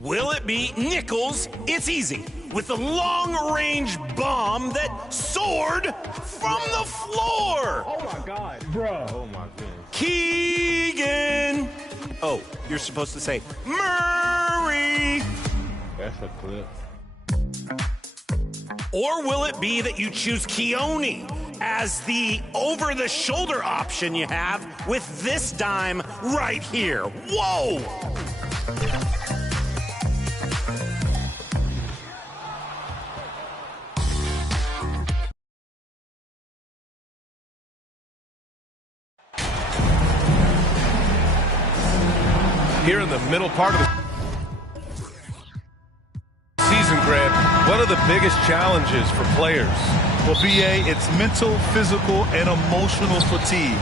Will it be Nichols? It's easy. With a long-range bomb that soared from the floor. Oh, my God, bro. Oh, my goodness. Keegan. Oh, you're supposed to say Murray. That's a clip. Or will it be that you choose Keone as the over-the-shoulder option you have with this dime right here? Whoa! Here in the middle part of the season, Grant, what are the biggest challenges for players? Well, BA, it's mental, physical, and emotional fatigue.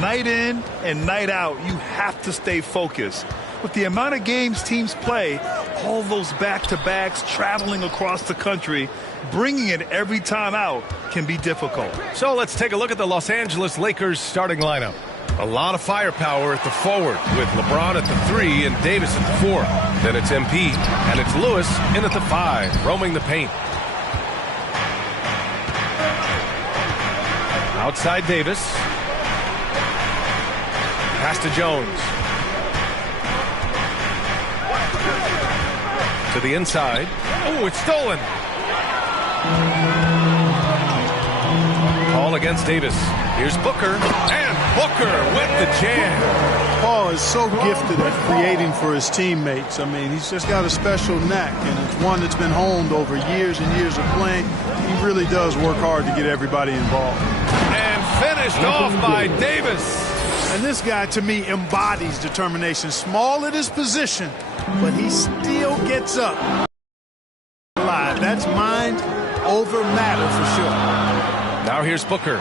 Night in and night out, you have to stay focused. With the amount of games teams play, all those back-to-backs, traveling across the country, bringing it every time out can be difficult. So let's take a look at the Los Angeles Lakers starting lineup. A lot of firepower at the forward with LeBron at the 3 and Davis at the 4. Then it's MP and it's Lewis in at the 5, roaming the paint. Outside Davis. Pass to Jones. To the inside. Oh, it's stolen. Call against Davis. Here's Booker, and Booker with the jam. Paul is so gifted at creating for his teammates. I mean, he's just got a special knack, and it's one that's been honed over years and years of playing. He really does work hard to get everybody involved. And finished off by Davis. And this guy, to me, embodies determination. Small at his position, but he still gets up. That's mind over matter for sure. Now here's Booker.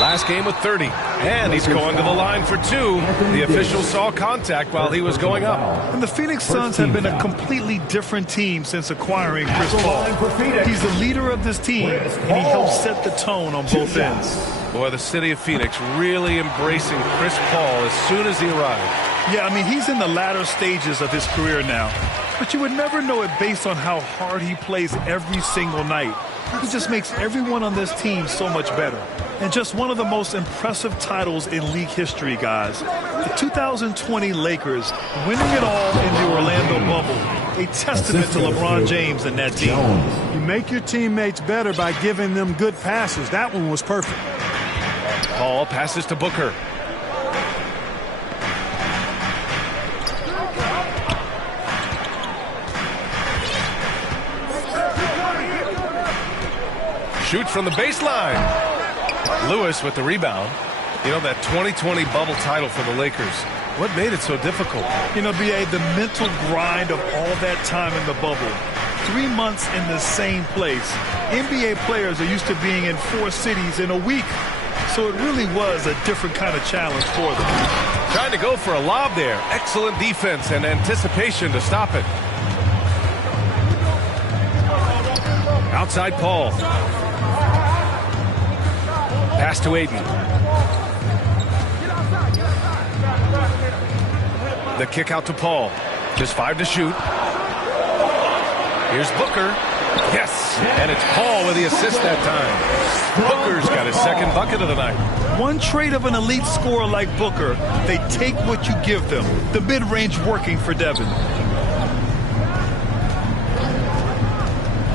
Last game with 30. And he's going to the line for 2. The official saw contact while he was going up. And the Phoenix Suns have been a completely different team since acquiring Chris Paul. He's the leader of this team, and he helps set the tone on both ends. Boy, the city of Phoenix really embracing Chris Paul as soon as he arrived. Yeah, I mean, he's in the latter stages of his career now. But you would never know it based on how hard he plays every single night. He just makes everyone on this team so much better. And just one of the most impressive titles in league history, guys. The 2020 Lakers winning it all in the Orlando bubble. A testament to LeBron James and that team. You make your teammates better by giving them good passes. That one was perfect. Paul passes to Booker. Shoots from the baseline. Lewis with the rebound. You know, that 2020 bubble title for the Lakers. What made it so difficult? You know, B.A., the mental grind of all that time in the bubble. 3 months in the same place. NBA players are used to being in 4 cities in a week. So it really was a different kind of challenge for them. Trying to go for a lob there. Excellent defense and anticipation to stop it. Outside Paul. Pass to Aiden. The kick out to Paul. Just 5 to shoot. Here's Booker. Yes, and it's Paul with the assist that time. Booker's got his second bucket of the night. One trait of an elite scorer like Booker, they take what you give them. The mid-range working for Devin.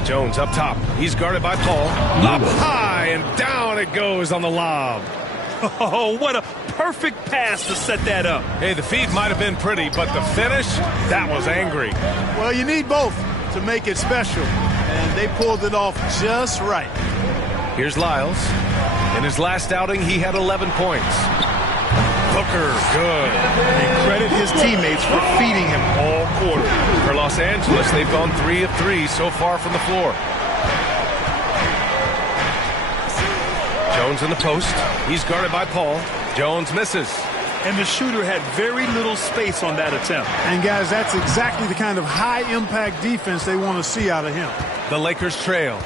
Jones up top. He's guarded by Paul. Up high, and down it goes on the lob. Oh, what a perfect pass to set that up. Hey, the feed might have been pretty, but the finish, that was angry. Well, you need both to make it special, and they pulled it off just right. Here's Lyles. In his last outing, he had 11 points. Booker, good. They credit his teammates for feeding him all quarter. For Los Angeles, they've gone 3 of 3 so far from the floor. Jones in the post. He's guarded by Paul. Jones misses. And the shooter had very little space on that attempt. And, guys, that's exactly the kind of high-impact defense they want to see out of him. The Lakers trail.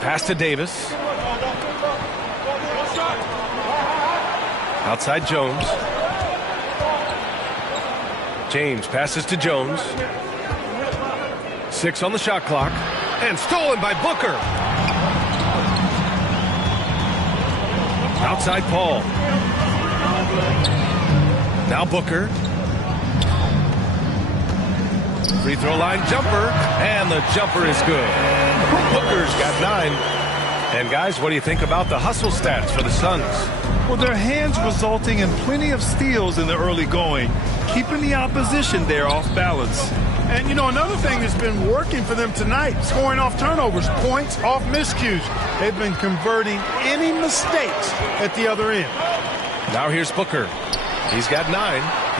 Pass to Davis. Outside Jones. James passes to Jones. 6 on the shot clock. And stolen by Booker. Outside Paul. Now Booker. Free throw line jumper. And the jumper is good. Booker's got 9. And guys, what do you think about the hustle stats for the Suns? Well, their hands resulting in plenty of steals in the early going, keeping the opposition there off balance. And, you know, another thing that's been working for them tonight, scoring off turnovers, points off miscues. They've been converting any mistakes at the other end. Now here's Booker. He's got 9.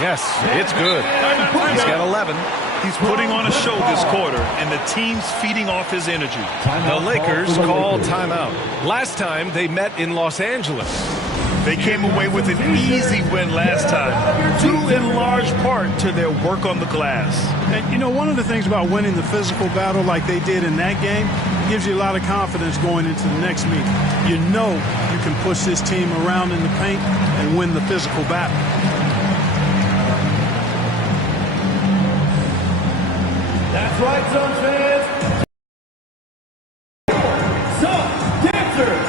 Yes, it's good. He's got 11. He's putting on a show this quarter, and the team's feeding off his energy. The Lakers call timeout. Last time they met in Los Angeles. They came away with an easy win last time, due in large part to their work on the glass. And, you know, one of the things about winning the physical battle like they did in that game gives you a lot of confidence going into the next meeting. You know you can push this team around in the paint and win the physical battle. That's right, Suns fans. Suns dancers.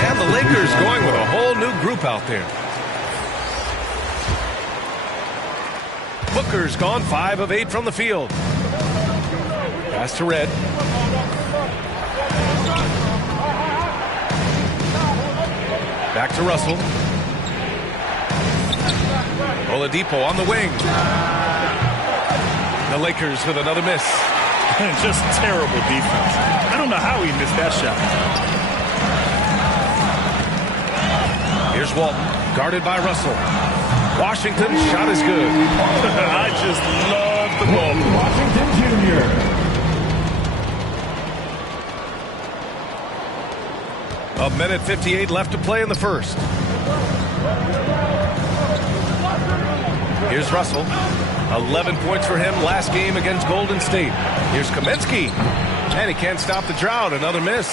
And the Lakers going with a whole new group out there. Booker's gone 5 of 8 from the field. Pass to Red. Back to Russell. Oladipo on the wing. The Lakers with another miss. Just terrible defense. I don't know how he missed that shot. Here's Walton, guarded by Russell. Washington's shot is good. I just love the ball. Washington Jr. A minute 58 left to play in the first. Here's Russell. 11 points for him last game against Golden State. Here's Kaminsky. And he can't stop the drought. Another miss.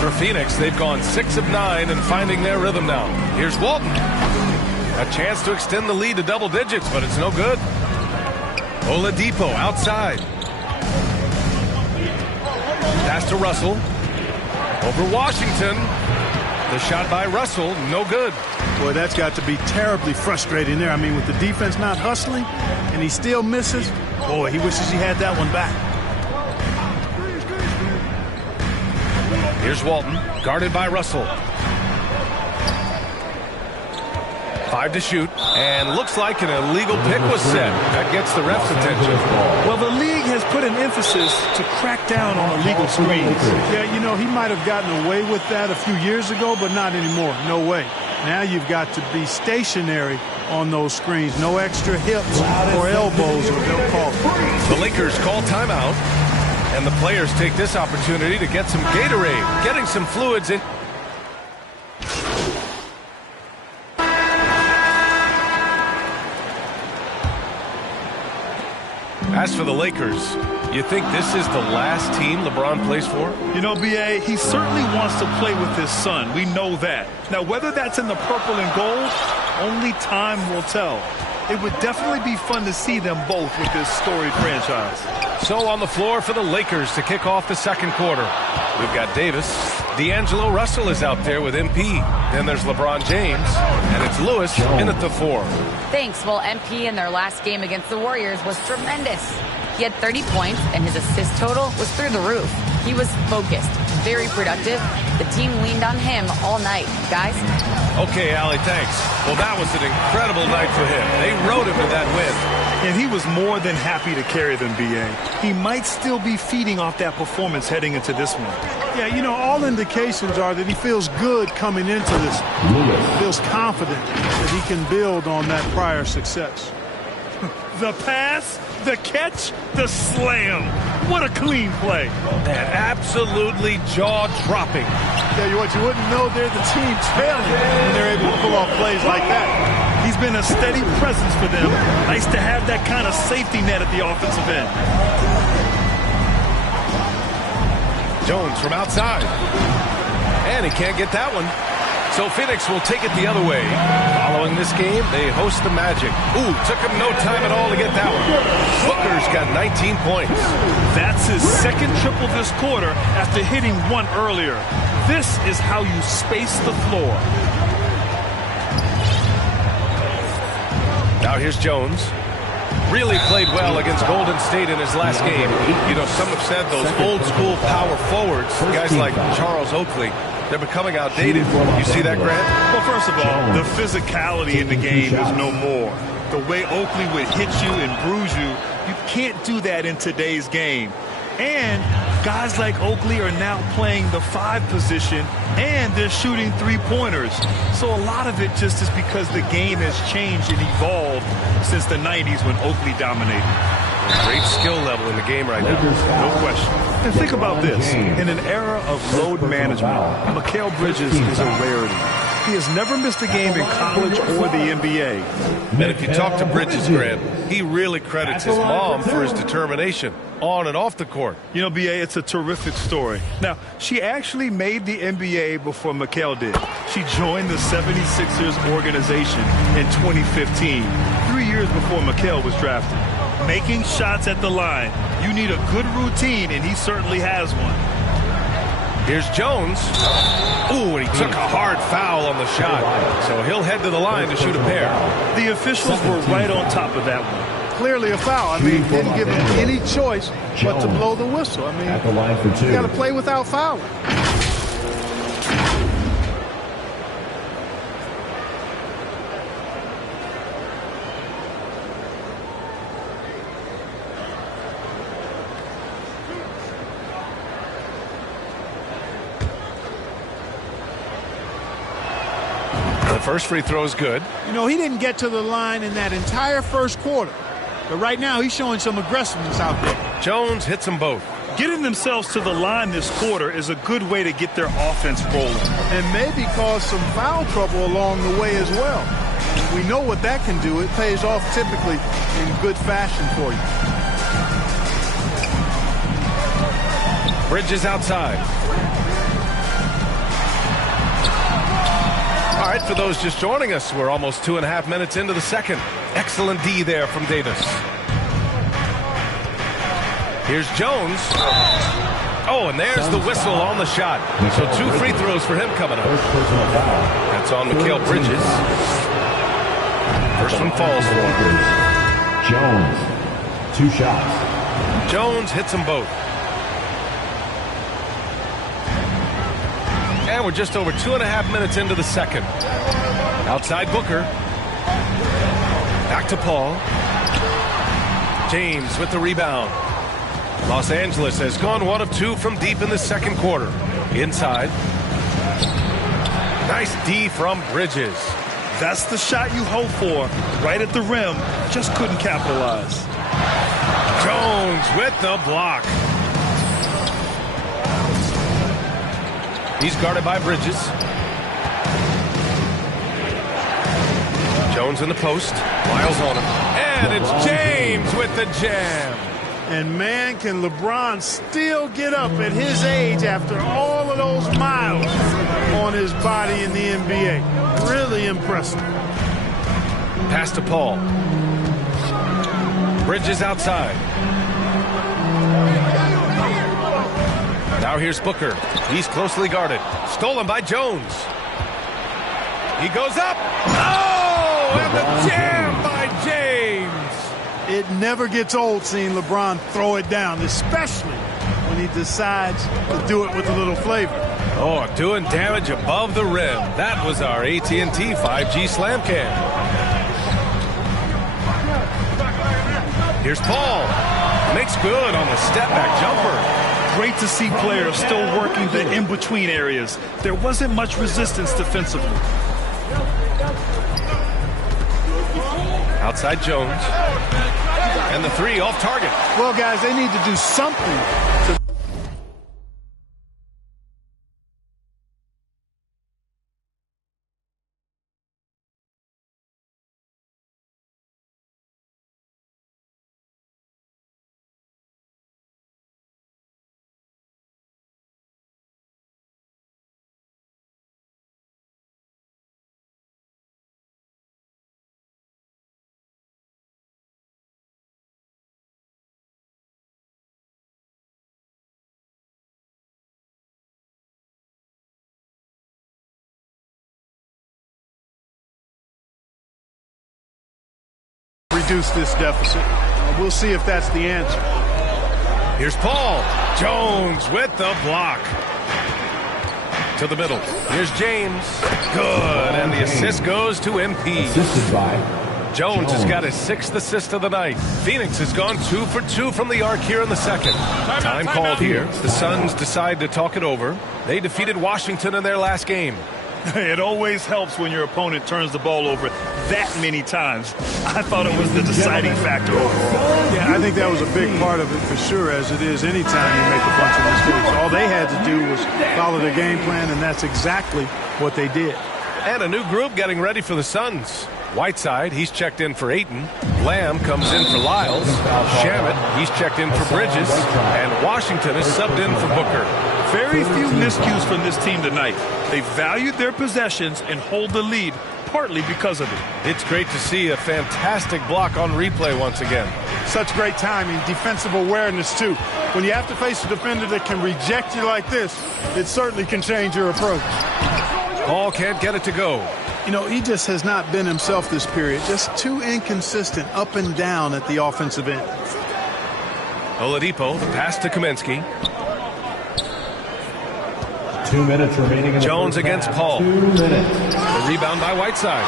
For Phoenix, they've gone 6 of 9 and finding their rhythm now. Here's Walton. A chance to extend the lead to double digits, but it's no good. Oladipo outside. Pass to Russell. Over Washington. The shot by Russell, no good. Boy, that's got to be terribly frustrating there. I mean, with the defense not hustling and he still misses, boy, he wishes he had that one back. Here's Walton, guarded by Russell. 5 to shoot, and looks like an illegal pick was set. That gets the ref's attention. Well, the league has put an emphasis to crack down on illegal screens. Yeah, you know, he might have gotten away with that a few years ago, but not anymore. No way. Now you've got to be stationary on those screens. No extra hips or elbows, or they'll call it. The Lakers call timeout, and the players take this opportunity to get some Gatorade, getting some fluids in. As for the Lakers, you think this is the last team LeBron plays for? You know, B.A., he certainly wants to play with his son. We know that. Now, whether that's in the purple and gold, only time will tell. It would definitely be fun to see them both with this storied franchise. So on the floor for the Lakers to kick off the second quarter. We've got Davis. D'Angelo Russell is out there with MP. Then there's LeBron James. And it's Lewis in at the 4. Thanks. Well, MP in their last game against the Warriors was tremendous. He had 30 points, and his assist total was through the roof. He was focused, very productive. The team leaned on him all night. Guys? Okay, Allie, thanks. Well, that was an incredible night for him. They rode him to that win. And he was more than happy to carry them, B.A. He might still be feeding off that performance heading into this one. Yeah, you know, all indications are that he feels good coming into this. Feels confident that he can build on that prior success. The pass, the catch, the slam. What a clean play. Man, absolutely jaw-dropping. Tell you what, you wouldn't know they're the team trailing when they're able to pull off plays like that. He's been a steady presence for them. Nice to have that kind of safety net at the offensive end. Jones from outside. And he can't get that one. So Phoenix will take it the other way. Following this game, they host the Magic. Ooh, took him no time at all to get that one. Booker's got 19 points. That's his second triple this quarter after hitting one earlier. This is how you space the floor. Now here's Jones. Really played well against Golden State in his last game. You know, some have said those old school power forwards, guys like Charles Oakley, they're becoming outdated. You see that, Grant? Well, first of all, the physicality in the game is no more. The way Oakley would hit you and bruise you, you can't do that in today's game. And guys like Oakley are now playing the 5 position, and they're shooting 3-pointers. So a lot of it just is because the game has changed and evolved since the 90s when Oakley dominated. Great skill level in the game right now. No question. And think about this. In an era of load management, Mikal Bridges is a rarity. He has never missed a game in college or the NBA. And if you talk to Bridges, Grant, he really credits his mom for his determination on and off the court. You know, B.A., it's a terrific story. Now, she actually made the NBA before Mikal did. She joined the 76ers organization in 2015, 3 years before Mikal was drafted. Making shots at the line. You need a good routine, and he certainly has one. Here's Jones. Ooh, and he took a hard foul on the shot. So he'll head to the line to shoot a pair. The officials were right on top of that one. Clearly a foul. I mean, didn't give him any choice but to blow the whistle. I mean, you got to play without fouling. First free throw is good. You know, he didn't get to the line in that entire first quarter. But right now, he's showing some aggressiveness out there. Jones hits them both. Getting themselves to the line this quarter is a good way to get their offense rolling. And maybe cause some foul trouble along the way as well. We know what that can do. It pays off typically in good fashion for you. Bridges outside. All right, for those just joining us, we're almost 2.5 minutes into the second. Excellent D there from Davis. Here's Jones. Oh, and there's the whistle on the shot. So 2 free throws for him coming up. That's on Mikal Bridges. First one falls for him. Jones, 2 shots. Jones hits them both. And we're just over 2.5 minutes into the second. Outside Booker. Back to Paul. James with the rebound. Los Angeles has gone 1 of 2 from deep in the second quarter. Inside. Nice D from Bridges. That's the shot you hope for. Right at the rim. Just couldn't capitalize. Jones with the block. He's guarded by Bridges. Jones in the post. Miles on him. And it's James with the jam. And man, can LeBron still get up at his age after all of those miles on his body in the NBA. Really impressive. Pass to Paul. Bridges outside. Now here's Booker. He's closely guarded. Stolen by Jones. He goes up. Oh, and the jam by James. It never gets old seeing LeBron throw it down, especially when he decides to do it with a little flavor. Oh, doing damage above the rim. That was our AT&T 5G Slam Cam. Here's Paul. Makes good on the step-back jumper. Great to see players still working the in-between areas. There wasn't much resistance defensively. Outside Jones. And the three off target. Well, guys, they need to do something to... reduce this deficit. We'll see if that's the answer. Here's Paul. Jones with the block. To the middle. Here's James. Good. And the assist goes to MP. Assisted by Jones has got his 6th assist of the night. Phoenix has gone 2 for 2 from the arc here in the second. Time called here. The Suns decide to talk it over. They defeated Washington in their last game. It always helps when your opponent turns the ball over that many times. I thought it was the deciding factor overall. Yeah, I think that was a big part of it for sure, as it is anytime you make a bunch of mistakes. All they had to do was follow their game plan, and that's exactly what they did. And a new group getting ready for the Suns. Whiteside, he's checked in for Ayton. Lamb comes in for Lyles. Shamet, he's checked in for Bridges. And Washington is subbed in for Booker. Very few miscues from this team tonight. They valued their possessions and hold the lead, partly because of it. It's great to see a fantastic block on replay once again. Such great timing, defensive awareness, too. When you have to face a defender that can reject you like this, it certainly can change your approach. Paul can't get it to go. You know, he just has not been himself this period. Just too inconsistent up and down at the offensive end. Oladipo, the pass to Kaminsky. 2 minutes remaining in the Jones first against half. Paul. 2 minutes. The rebound by Whiteside.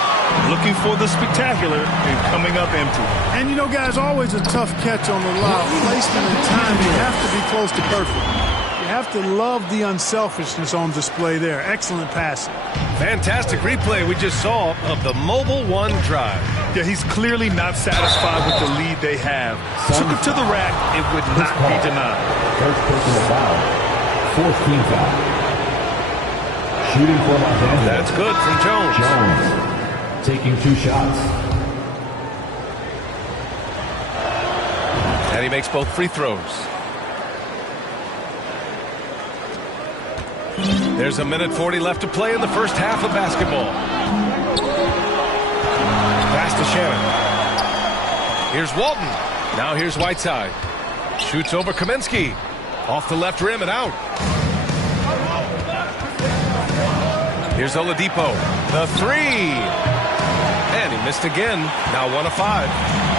Looking for the spectacular and coming up empty. And, you know, guys, always a tough catch on the lob. Placement and timing, you have to be close to perfect. You have to love the unselfishness on display there. Excellent passing. Fantastic replay we just saw of the Mobile One drive. Yeah, he's clearly not satisfied with the lead they have. Took it to the rack. It would not be denied. First personal foul. Fourth team foul. Shooting for Los Angeles. That's good from Jones. Jones taking 2 shots. And he makes both free throws. There's a minute 40 left to play in the first half of basketball. Pass to Shannon. Here's Walton. Now here's Whiteside. Shoots over Kaminsky. Off the left rim and out. Here's Oladipo. The three. And he missed again. Now 1 of 5.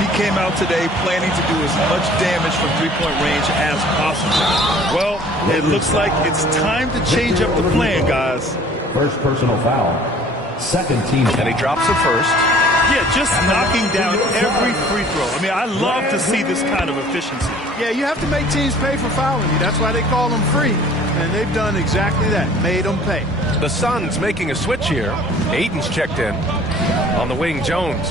He came out today planning to do as much damage from three-point range as possible. Well, it looks like it's time to change up the plan, guys. First personal foul. Second team foul. And he drops the first. Yeah, just knocking down every free throw. I mean, I love to see this kind of efficiency. Yeah, you have to make teams pay for fouling you. That's why they call them free. And they've done exactly that, made them pay. The Suns making a switch here. Ayton's checked in. On the wing, Jones.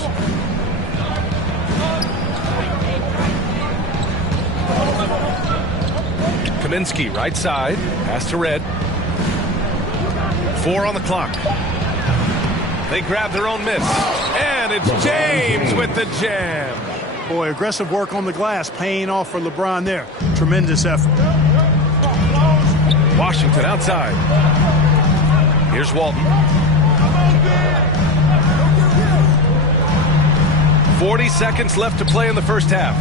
Kaminsky, right side. Pass to Red. 4 on the clock. They grab their own miss. And it's James with the jam. Boy, aggressive work on the glass, paying off for LeBron there. Tremendous effort. Washington outside. Here's Walton. 40 seconds left to play in the first half.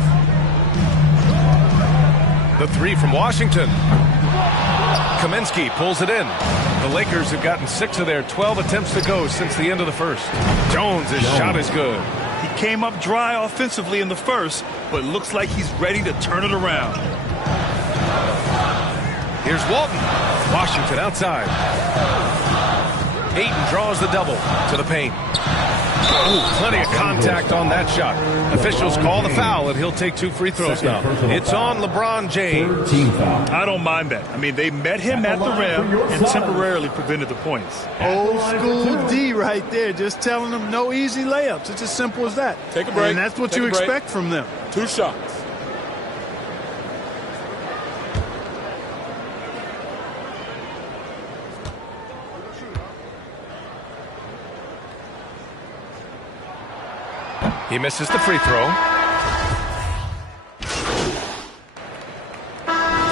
The three from Washington. Kaminsky pulls it in. The Lakers have gotten 6 of their 12 attempts to go since the end of the first. Jones' shot is good. He came up dry offensively in the first, but looks like he's ready to turn it around. Here's Walton. Washington outside. Ayton draws the double to the paint. Ooh, plenty of contact on that shot. Officials call the foul, and he'll take 2 free throws now. It's on LeBron James. I don't mind that. I mean, they met him at the rim and temporarily prevented the points. Old school D right there, just telling them no easy layups. It's as simple as that. Take a break. And that's what Take you a break. expect from them. 2 shots. He misses the free throw.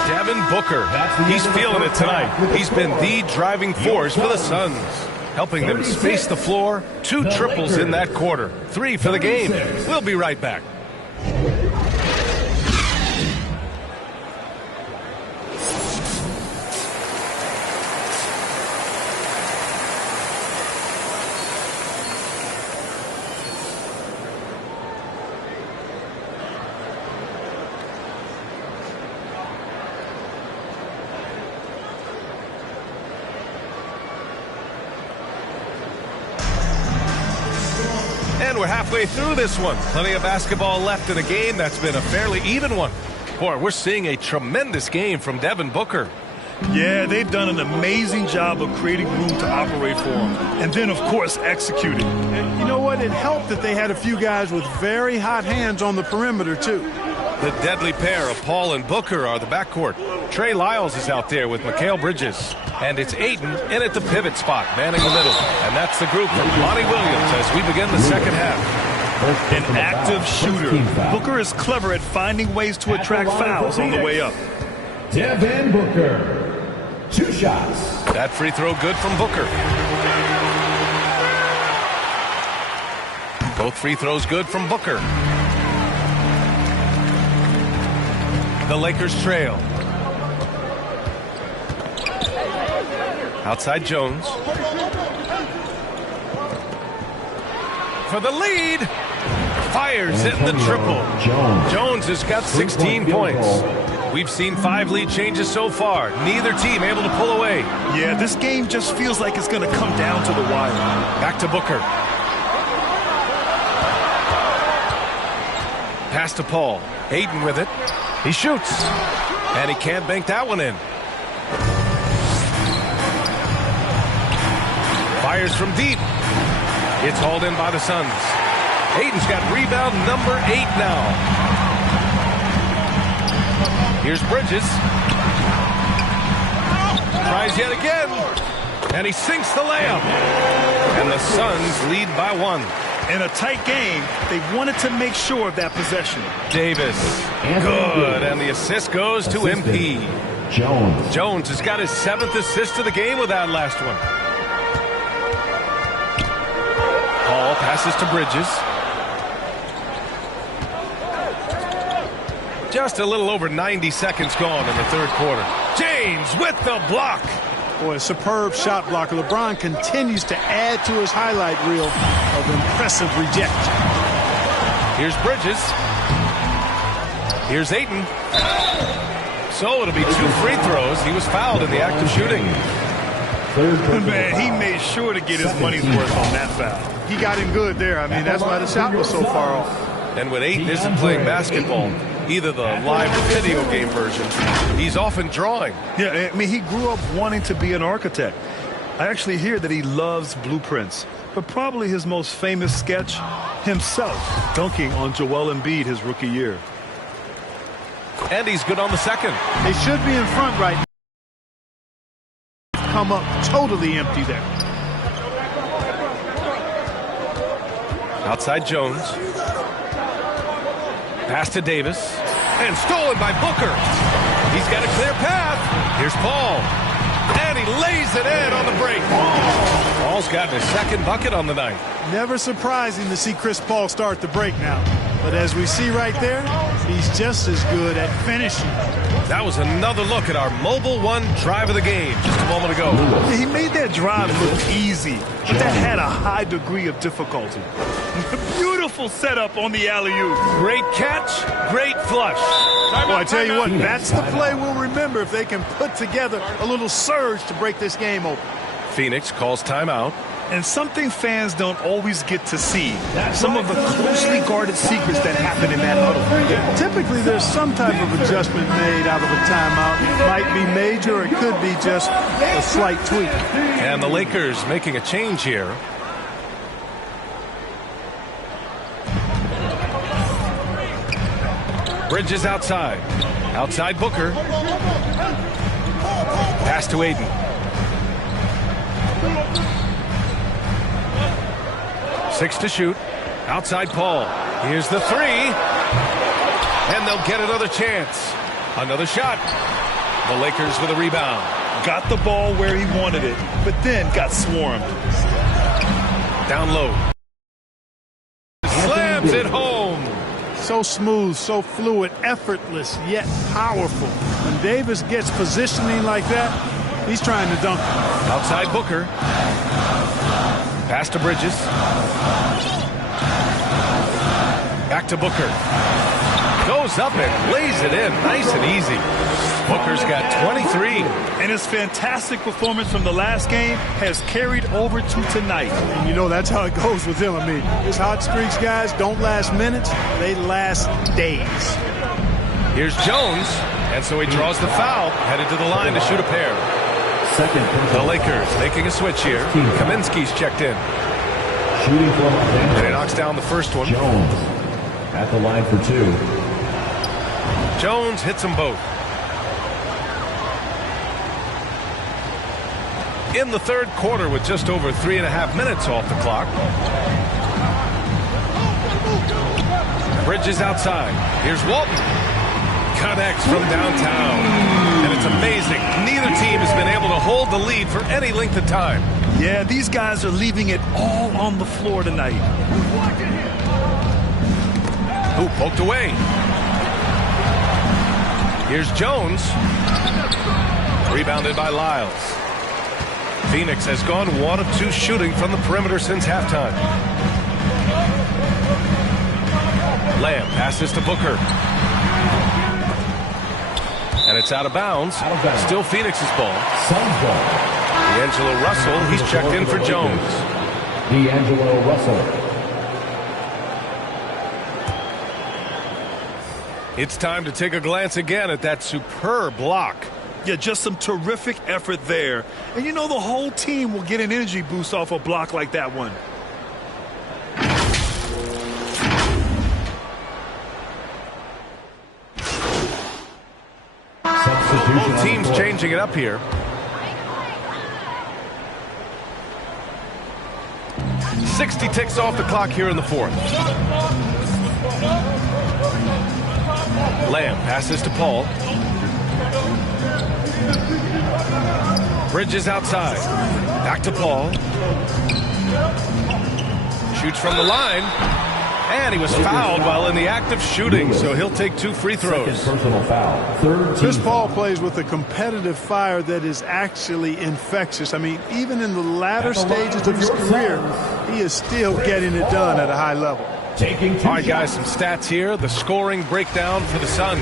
Devin Booker, he's feeling it tonight. He's been the driving force for the Suns, helping them space the floor. 2 triples in that quarter. 3 for the game. We'll be right back. And we're halfway through this one. Plenty of basketball left in a game that's been a fairly even one. Boy, we're seeing a tremendous game from Devin Booker. Yeah, they've done an amazing job of creating room to operate for him. And then, of course, executing. And you know what? It helped that they had a few guys with very hot hands on the perimeter, too. The deadly pair of Paul and Booker are the backcourt. Trey Lyles is out there with Mikal Bridges. And it's Aiden in at the pivot spot, manning the middle. And that's the group from Monty Williams as we begin the second half. An active shooter. Booker is clever at finding ways to attract fouls on the way up. Devin Booker. 2 shots. That free throw good from Booker. Both free throws good from Booker. The Lakers trail. Outside Jones. For the lead. Fires in the triple. Jones has got 16 points. We've seen 5 lead changes so far. Neither team able to pull away. Yeah, this game just feels like it's going to come down to the wire. Back to Booker. Pass to Paul. Aiden with it. He shoots. And he can't bank that one in. Fires from deep. It's hauled in by the Suns. Aiden's got rebound number 8 now. Here's Bridges. Tries yet again. And he sinks the layup. And the Suns lead by 1. In a tight game, they wanted to make sure of that possession. Davis. Good. And the assist goes to MP. Jones has got his 7th assist of the game with that last one. Paul passes to Bridges. Just a little over 90 seconds gone in the third quarter. James with the block. Boy, a superb shot blocker. LeBron continues to add to his highlight reel of impressive rejection. Here's Bridges. Here's Ayton. So it'll be 2 free throws. He was fouled in the act of shooting. Man, he made sure to get his money's worth on that foul. He got him good there. I mean, that's why the shot was so far off. And when Ayton isn't playing basketball, either the live or video game version, he's often drawing. Yeah, I mean, he grew up wanting to be an architect. I actually hear that he loves blueprints, but probably his most famous sketch, himself dunking on Joel Embiid his rookie year. And he's good on the second. They should be in front right now. Come up totally empty there. Outside Jones. Pass to Davis. And stolen by Booker. He's got a clear path. Here's Paul. And he lays it in on the break. Paul's gotten his 2nd bucket on the night. Never surprising to see Chris Paul start the break now. But as we see right there, he's just as good at finishing. That was another look at our Mobile One drive of the game just a moment ago. He made that drive look easy, but that had a high degree of difficulty. Beautiful setup on the alley-oop. Great catch, great flush. Well, I tell you what, that's the play we'll remember if they can put together a little surge to break this game open. Phoenix calls timeout. And something fans don't always get to see, some of the closely guarded secrets that happen in that huddle. Typically, there's some type of adjustment made out of a timeout. It might be major, or it could be just a slight tweak. And the Lakers making a change here. Bridges outside. Outside Booker. Pass to Aiden. 6 to shoot. Outside Paul. Here's the 3. And they'll get another chance. Another shot. The Lakers with a rebound. Got the ball where he wanted it, but then got swarmed. Down low. Slams it home. So smooth, so fluid, effortless, yet powerful. When Davis gets positioning like that, he's trying to dunk. Outside Booker. Pass to Bridges. Back to Booker. Goes up and lays it in nice and easy. Booker's got 23. And his fantastic performance from the last game has carried over to tonight. And you know that's how it goes with him. I mean, his hot streaks, guys, don't last minutes. They last days. Here's Jones. And so he draws the foul. Headed to the line to shoot a pair. The Lakers making a switch here. Kaminsky's checked in. Shooting for Los Angeles. And he knocks down the first one. Jones at the line for 2. Jones hits them both. In the third quarter with just over 3.5 minutes off the clock. Bridges outside. Here's Walton. Connects from downtown. And it's amazing. Neither team has been able to hold the lead for any length of time. Yeah, these guys are leaving it all on the floor tonight. Ooh, poked away. Here's Jones. Rebounded by Lyles. Phoenix has gone 1 of 2 shooting from the perimeter since halftime. Lamb passes to Booker. And it's out of bounds. Still Phoenix's ball. D'Angelo Russell, he's checked in for Jones. D'Angelo Russell. It's time to take a glance again at that superb block. Yeah, just some terrific effort there. And you know the whole team will get an energy boost off a block like that one. Both teams changing it up here. .60 ticks off the clock here in the fourth. Lamb passes to Paul. Bridges outside. Back to Paul. Shoots from the line. And he was fouled while in the act of shooting, so he'll take 2 free throws. Personal foul. Chris Paul plays with a competitive fire that is actually infectious. I mean, even in the latter stages of his career, he is still getting it done at a high level. All right, guys, some stats here. The scoring breakdown for the Suns.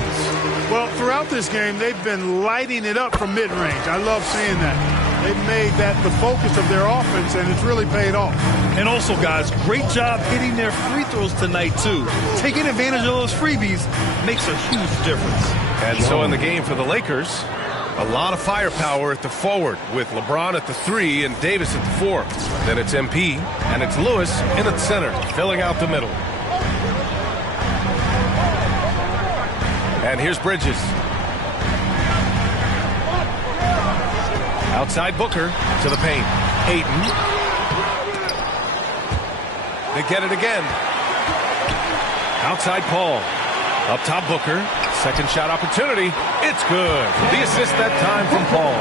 Well, throughout this game, they've been lighting it up from mid-range. I love seeing that. They've made that the focus of their offense, and it's really paid off. And also, guys, great job hitting their free throws tonight, too. Taking advantage of those freebies makes a huge difference. And so in the game for the Lakers, a lot of firepower at the forward with LeBron at the 3 and Davis at the 4. Then it's MP, and it's Lewis in at center, filling out the middle. And here's Bridges. Outside Booker to the paint. Ayton. They get it again. Outside Paul. Up top Booker. Second shot opportunity. It's good. The assist that time from Paul.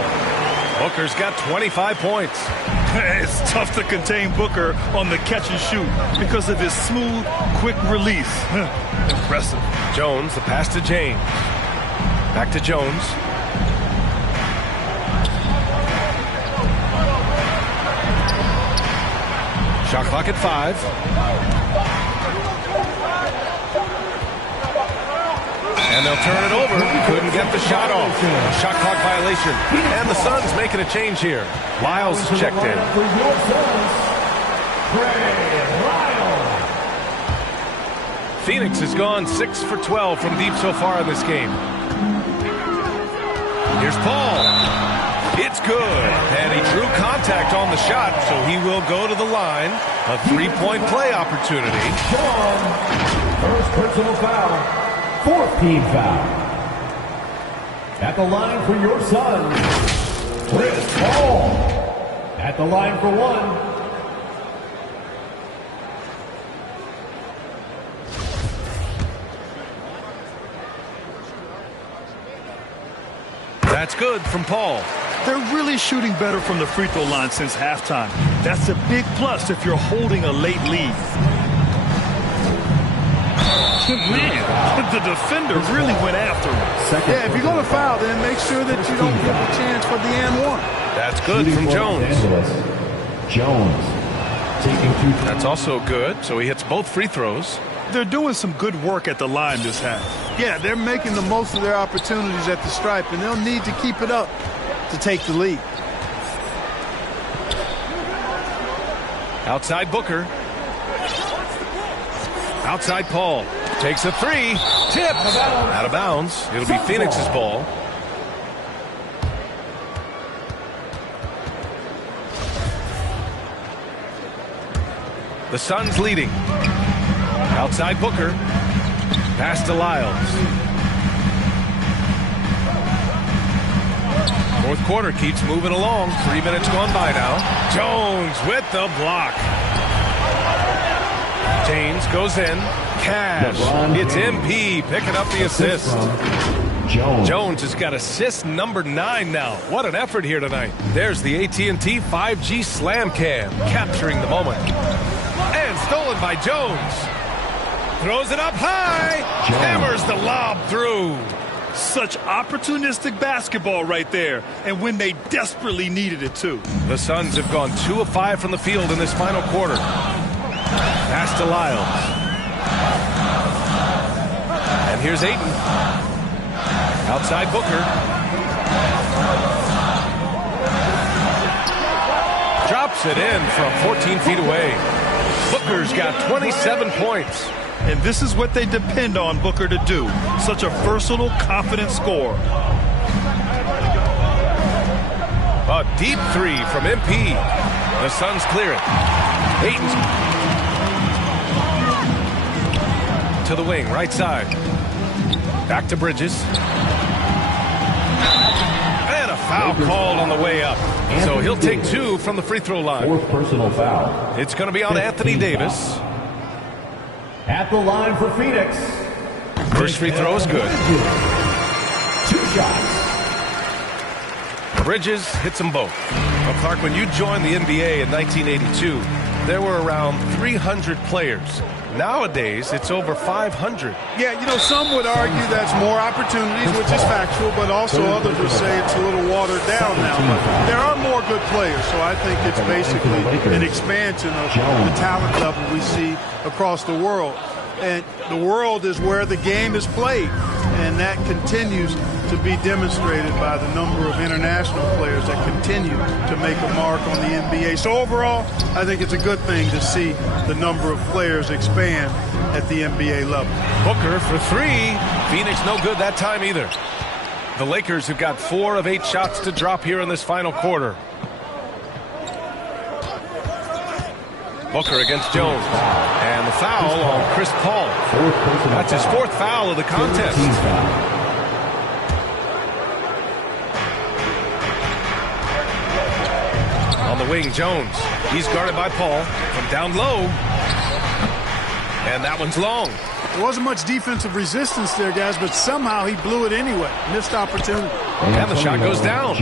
Booker's got 25 points. It's tough to contain Booker on the catch and shoot because of his smooth, quick release. Impressive. Jones, the pass to James. Back to Jones. Shot clock at 5. And they'll turn it over. Couldn't get the shot off. Shot clock violation. And the Suns making a change here. Lyles checked in. Phoenix has gone 6 for 12 from deep so far in this game. Here's Paul. It's good. And he drew contact on the shot, so he will go to the line. A three-point play opportunity. First personal foul. Fourth team foul. At the line for your son, Chris Paul. At the line for one. That's good from Paul. They're really shooting better from the free throw line since halftime. That's a big plus if you're holding a late lead. Man, the defender really went after him. Yeah, if you're going to foul, then make sure that you don't give a chance for the and one. That's good from Jones. Jones taking 2. That's also good, so he hits both free throws. They're doing some good work at the line this half. Yeah, they're making the most of their opportunities at the stripe, and they'll need to keep it up to take the lead. Outside Booker. Outside Paul. Takes a three. Tipped. Out of bounds. It'll be Phoenix's ball. The Suns leading. Outside Booker. Pass to Lyles. Fourth quarter keeps moving along. 3 minutes gone by now. Jones with the block. James goes in. Cash. It's MP picking up the assist. Jones has got assist number 9 now. What an effort here tonight. There's the AT&T 5G Slam Cam, capturing the moment. And stolen by Jones. Throws it up high. Hammers the lob through. Such opportunistic basketball right there, and when they desperately needed it too. The Suns have gone 2 of 5 from the field in this final quarter. Pass to Lyles. And here's Ayton. Outside Booker. Drops it in from 14 feet away. Booker's got 27 points. And this is what they depend on Booker to do. Such a versatile, confident scorer. A deep three from MP. The Suns clear it. Ayton to the wing, right side. Back to Bridges. And a foul called on the way up. So he'll take 2 from the free throw line. Fourth personal foul. It's going to be on Anthony Davis. Foul. At the line for Phoenix. First free throw is good. 2 shots. Bridges hits them both. Well, Clark, when you joined the NBA in 1982, there were around 300 players. Nowadays, it's over 500. Yeah, you know, some would argue that's more opportunities, which is factual, but also others would say it's a little watered down now. But there are more good players, so I think it's basically an expansion of the talent level we see across the world. And the world is where the game is played, and that continues to be demonstrated by the number of international players that continue to make a mark on the NBA. So overall, I think it's a good thing to see the number of players expand at the NBA level. Booker for 3. Phoenix no good that time either. The Lakers have got 4 of 8 shots to drop here in this final quarter. Booker against Jones. And the foul on Chris Paul. That's his 4th foul of the contest. On the wing, Jones. He's guarded by Paul from down low. And that one's long. There wasn't much defensive resistance there, guys, but somehow he blew it anyway. Missed opportunity. And the shot goes down.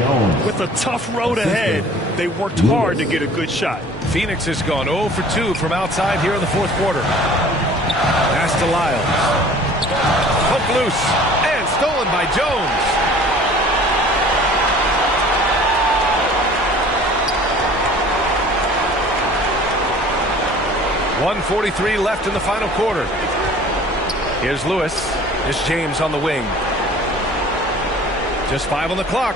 With a tough road ahead, they worked hard to get a good shot. Phoenix has gone 0 for 2 from outside here in the 4th quarter. Pass to Lyles. Hook loose. And stolen by Jones. .143 left in the final quarter. Here's Lewis. Here's James on the wing. Just 5 on the clock.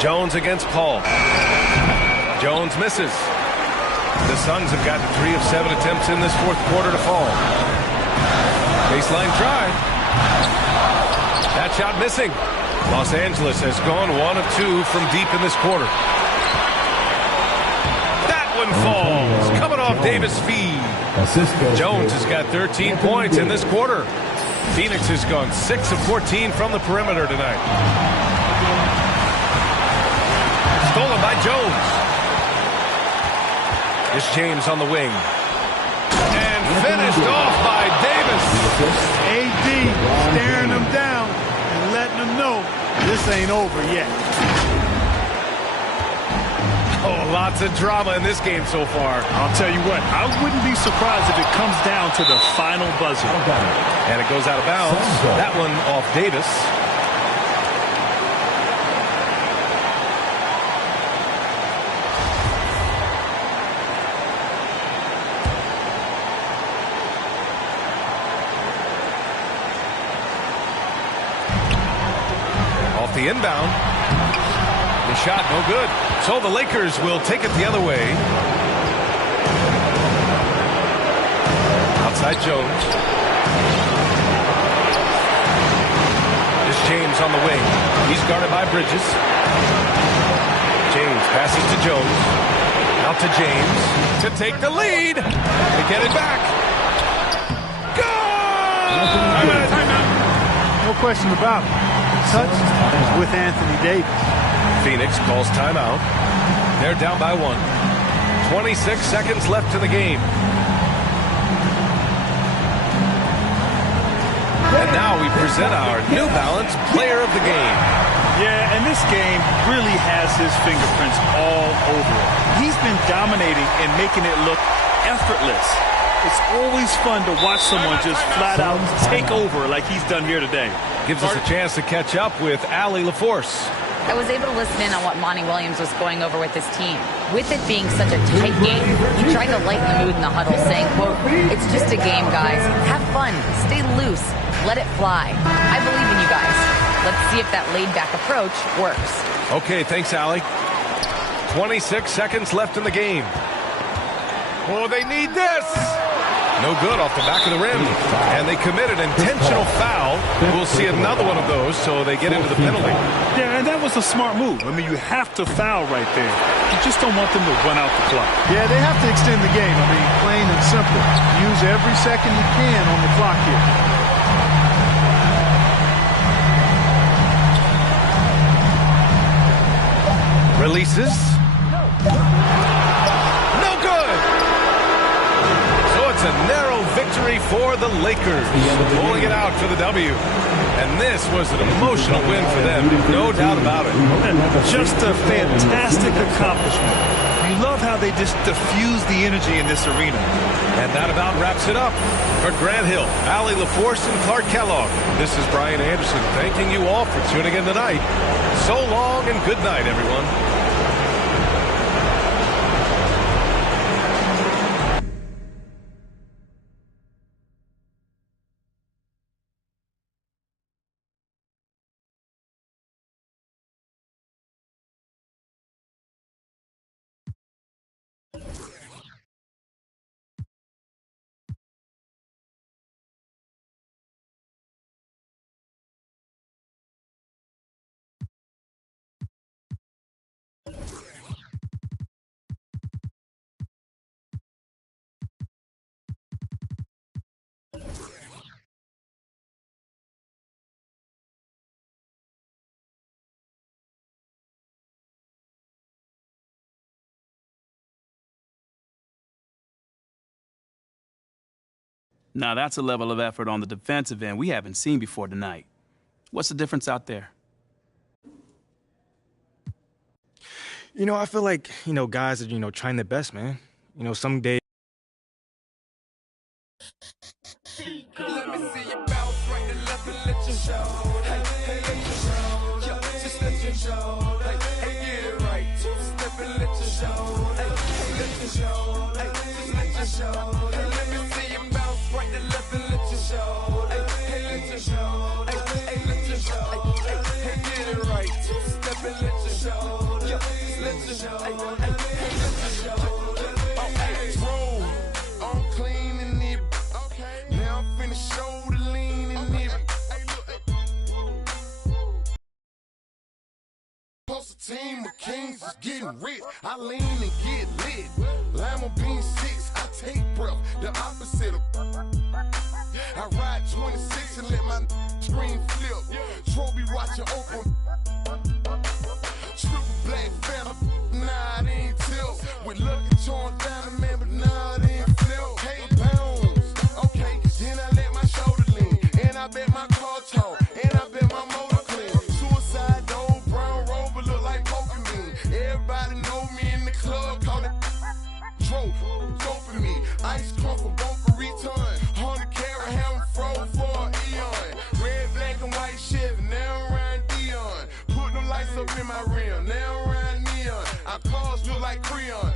Jones against Paul. Jones misses. The Suns have gotten 3 of 7 attempts in this fourth quarter to fall. Baseline try. That shot missing. Los Angeles has gone 1 of 2 from deep in this quarter. That one falls. Coming off Davis' feed. Jones has got 13 points in this quarter. Phoenix has gone 6 of 14 from the perimeter tonight. Stolen by Jones. It's James on the wing. And finished off by Davis. AD staring him down and letting him know this ain't over yet. Oh, lots of drama in this game so far. I'll tell you what, I wouldn't be surprised if it comes down to the final buzzer. And it goes out of bounds. That one off Davis. Off the inbound. The shot no good. So the Lakers will take it the other way. Outside Jones. It's James on the wing. He's guarded by Bridges. James passes to Jones. Out to James to take the lead. They get it back. Go! No question about it. Touch is with Anthony Davis. Phoenix calls timeout. They're down by 1. 26 seconds left in the game. And now we present our New Balance Player of the Game. Yeah, and this game really has his fingerprints all over it. He's been dominating and making it look effortless. It's always fun to watch someone just flat out take over like he's done here today. Gives us a chance to catch up with Allie LaForce. I was able to listen in on what Monty Williams was going over with his team. With it being such a tight game, he tried to lighten the mood in the huddle, saying, quote, "It's just a game, guys. Have fun. Stay loose. Let it fly. I believe in you guys. Let's see if that laid-back approach works." Okay, thanks, Allie. 26 seconds left in the game. Oh, they need this. No good off the back of the rim. And they commit an intentional foul. We'll see another one of those, so they get into the penalty. Yeah, and that was a smart move. I mean, you have to foul right there. You just don't want them to run out the clock. Yeah, they have to extend the game. I mean, plain and simple. Use every second you can on the clock here. Releases. No good. So it's a narrow victory for the Lakers. Pulling it out for the W. And this was an emotional win for them. No doubt about it. Just a fantastic accomplishment. You love how they just diffuse the energy in this arena. And that about wraps it up. For Grant Hill, Allie LaForce, and Clark Kellogg, this is Brian Anderson thanking you all for tuning in tonight. So long and good night, everyone. Now that's a level of effort on the defensive end we haven't seen before tonight. What's the difference out there? You know, I feel like, guys are, trying their best, man. Some days. Let me see you bounce right and left and let you show. Hey, let you show. Yeah, just let you show. Hey, get it right. Two-step and let you show. Hey, let you show. Hey, just let you show. Hey, let me see you bounce right and left and let you show. Hey, let you show. Hey, let you show. Hey, get it right. Two-step and let you show. Yeah, just let you I'm clean and it. Now I'm finna show the lean and it. Post a team of kings is getting rich. I lean and get lit. Lima bean 6, I take breath. The opposite of. I ride 26 and let my screen flip. Trophy watch it open. Triple black phantom. Nah, it ain't tilt. With lucky torn diamond man, but nah, it ain't flip. Hey, bounce. Okay, then I let my shoulder lean. And I bet my car talk. And I bet my motor clean. Suicide door, brown rover look like Pokemon. Everybody know me in the club, call it doping me. Ice crumb for Boca Raton. 100 carat ham fro for an eon. Red, black, and white Chevy, now around Dion. Put them lights up in my rim, now around neon. Our cars look like Creon.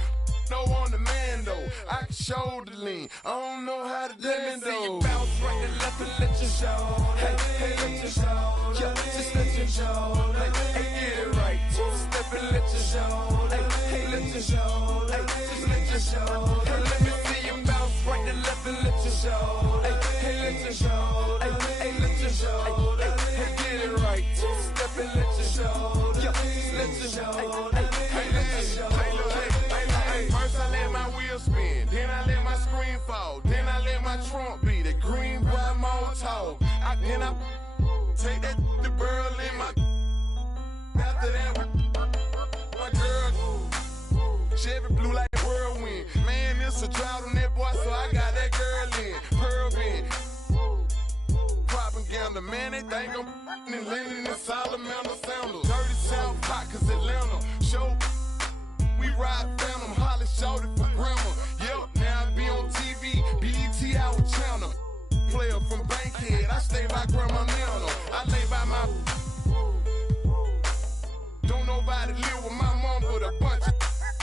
No on the man though, I can shoulder lean. I don't know how to let me see you bounce right and left and let you show. Hey, let you show. Yeah, just let you show. Hey, get it right. Two-step and let you show. Hey, let you show. Hey, just let you show. Hey, let me see you bounce right and left and let you show. Hey, let you show. Hey, let you show. Hey, get it right. Two-step and let you show. Yeah, just let you show. Hey, let you show. First I let my wheel spin, then I let my screen fall, then I let my trunk be the green boy motor. Then I take that the burl in my. After that, my girl Chevy blue like whirlwind. Man, it's a drought on that boy, so I got that girl in pearl bin. Propaganda, man, they think I'm in Lennon and Salamander sandals. Dirty South Pockets, Atlanta. Show. We ride Phantom, Holly shouted for grandma. Yep, now I be on TV, BET out channel. Player from Bankhead, I stay by Grandma Nana. I lay by my. Don't nobody live with my mom, but a bunch of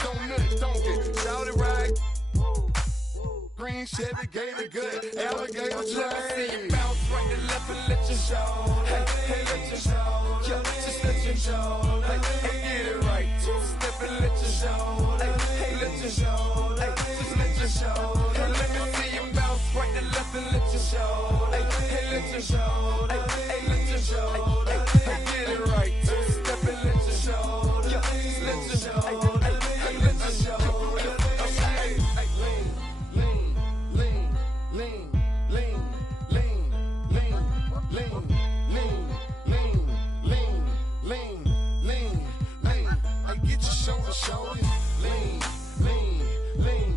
donuts, don't get shouted right. Green Chevy, gator gut, alligator train. Let me see you bounce right and left and let you show. Hey, let you show. Yeah, just let you show. Hey, get it right. Two-step and let you show. Hey, let you show. Hey, just let you show. Hey, let me see you bounce right and left and let you show. Hey, let you show. Hey, let you show. Hey, get it right. Two-step and let you show. Yeah, just let you show. Hey, let you show. Shoulder, lean, lean,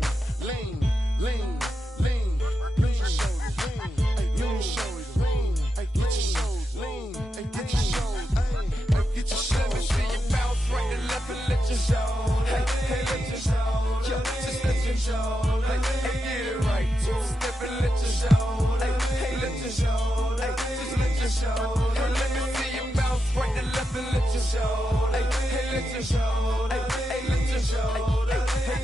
lean, lean, lean, lean, lean, shoulders, lean, lean, shoulders, lean, get your shoulders, lean, get your shoulders, get your shoulders. Let me see you bounce right and left and let you show. Hey, let you show. Yeah, just let you show. Hey, get it right. Two-step and let you show. Hey, let you show. Hey, just let you show. Hey, let me see you bounce right and left and let you show. Hey, let you show.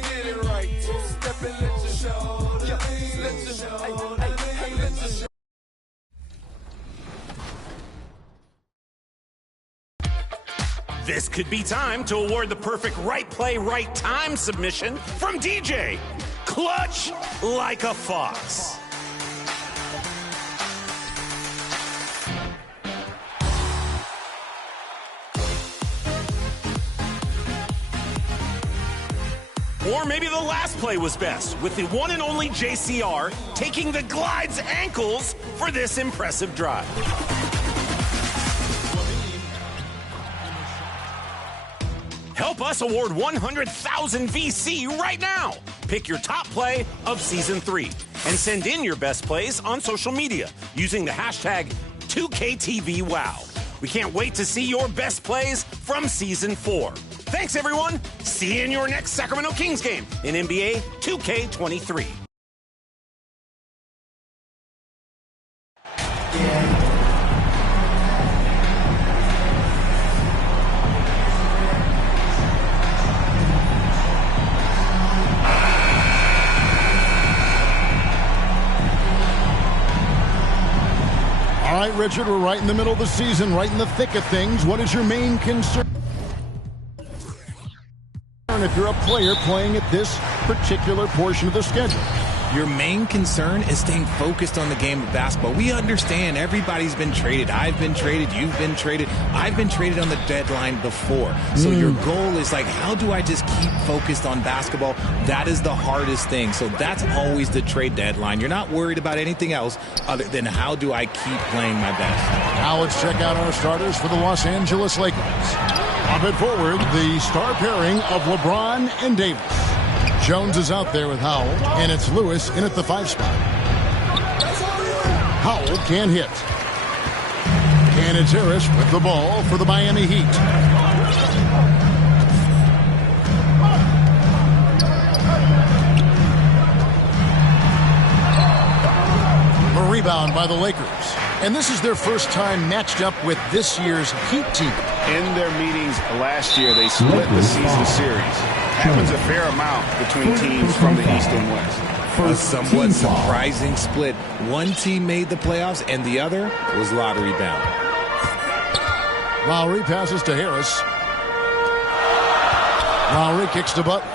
Get it right. Two-step and let you show. Yeah, let you show. Let you show. This could be time to award the perfect right play, right time submission from DJ. Clutch like a fox. Or maybe the last play was best, with the one and only JCR taking the glide's ankles for this impressive drive. Help us award 100,000 VC right now. Pick your top play of Season 3 and send in your best plays on social media using the hashtag 2KTVWow. We can't wait to see your best plays from Season 4. Thanks, everyone. See you in your next Sacramento Kings game in NBA 2K23. All right, Richard, we're right in the middle of the season, right in the thick of things. What is your main concern concern if you're a player playing at this particular portion of the schedule? Your main concern is staying focused on the game of basketball. We understand everybody's been traded. I've been traded. You've been traded. I've been traded on the deadline before. So your goal is like, how do I just keep focused on basketball? That is the hardest thing. So that's always the trade deadline. You're not worried about anything else other than how do I keep playing my best. Now let's check out our starters for the Los Angeles Lakers. Up at forward, the star pairing of LeBron and Davis. Jones is out there with Howell, and it's Lewis in at the 5 spot. Howell can't hit. And it's Harris with the ball for the Miami Heat. A rebound by the Lakers. And this is their first time matched up with this year's Heat team. In their meetings last year, they split the season series. Happens a fair amount between teams from the East and West. A somewhat surprising split. One team made the playoffs and the other was lottery bound. Lowry passes to Harris. Lowry kicks to Butler.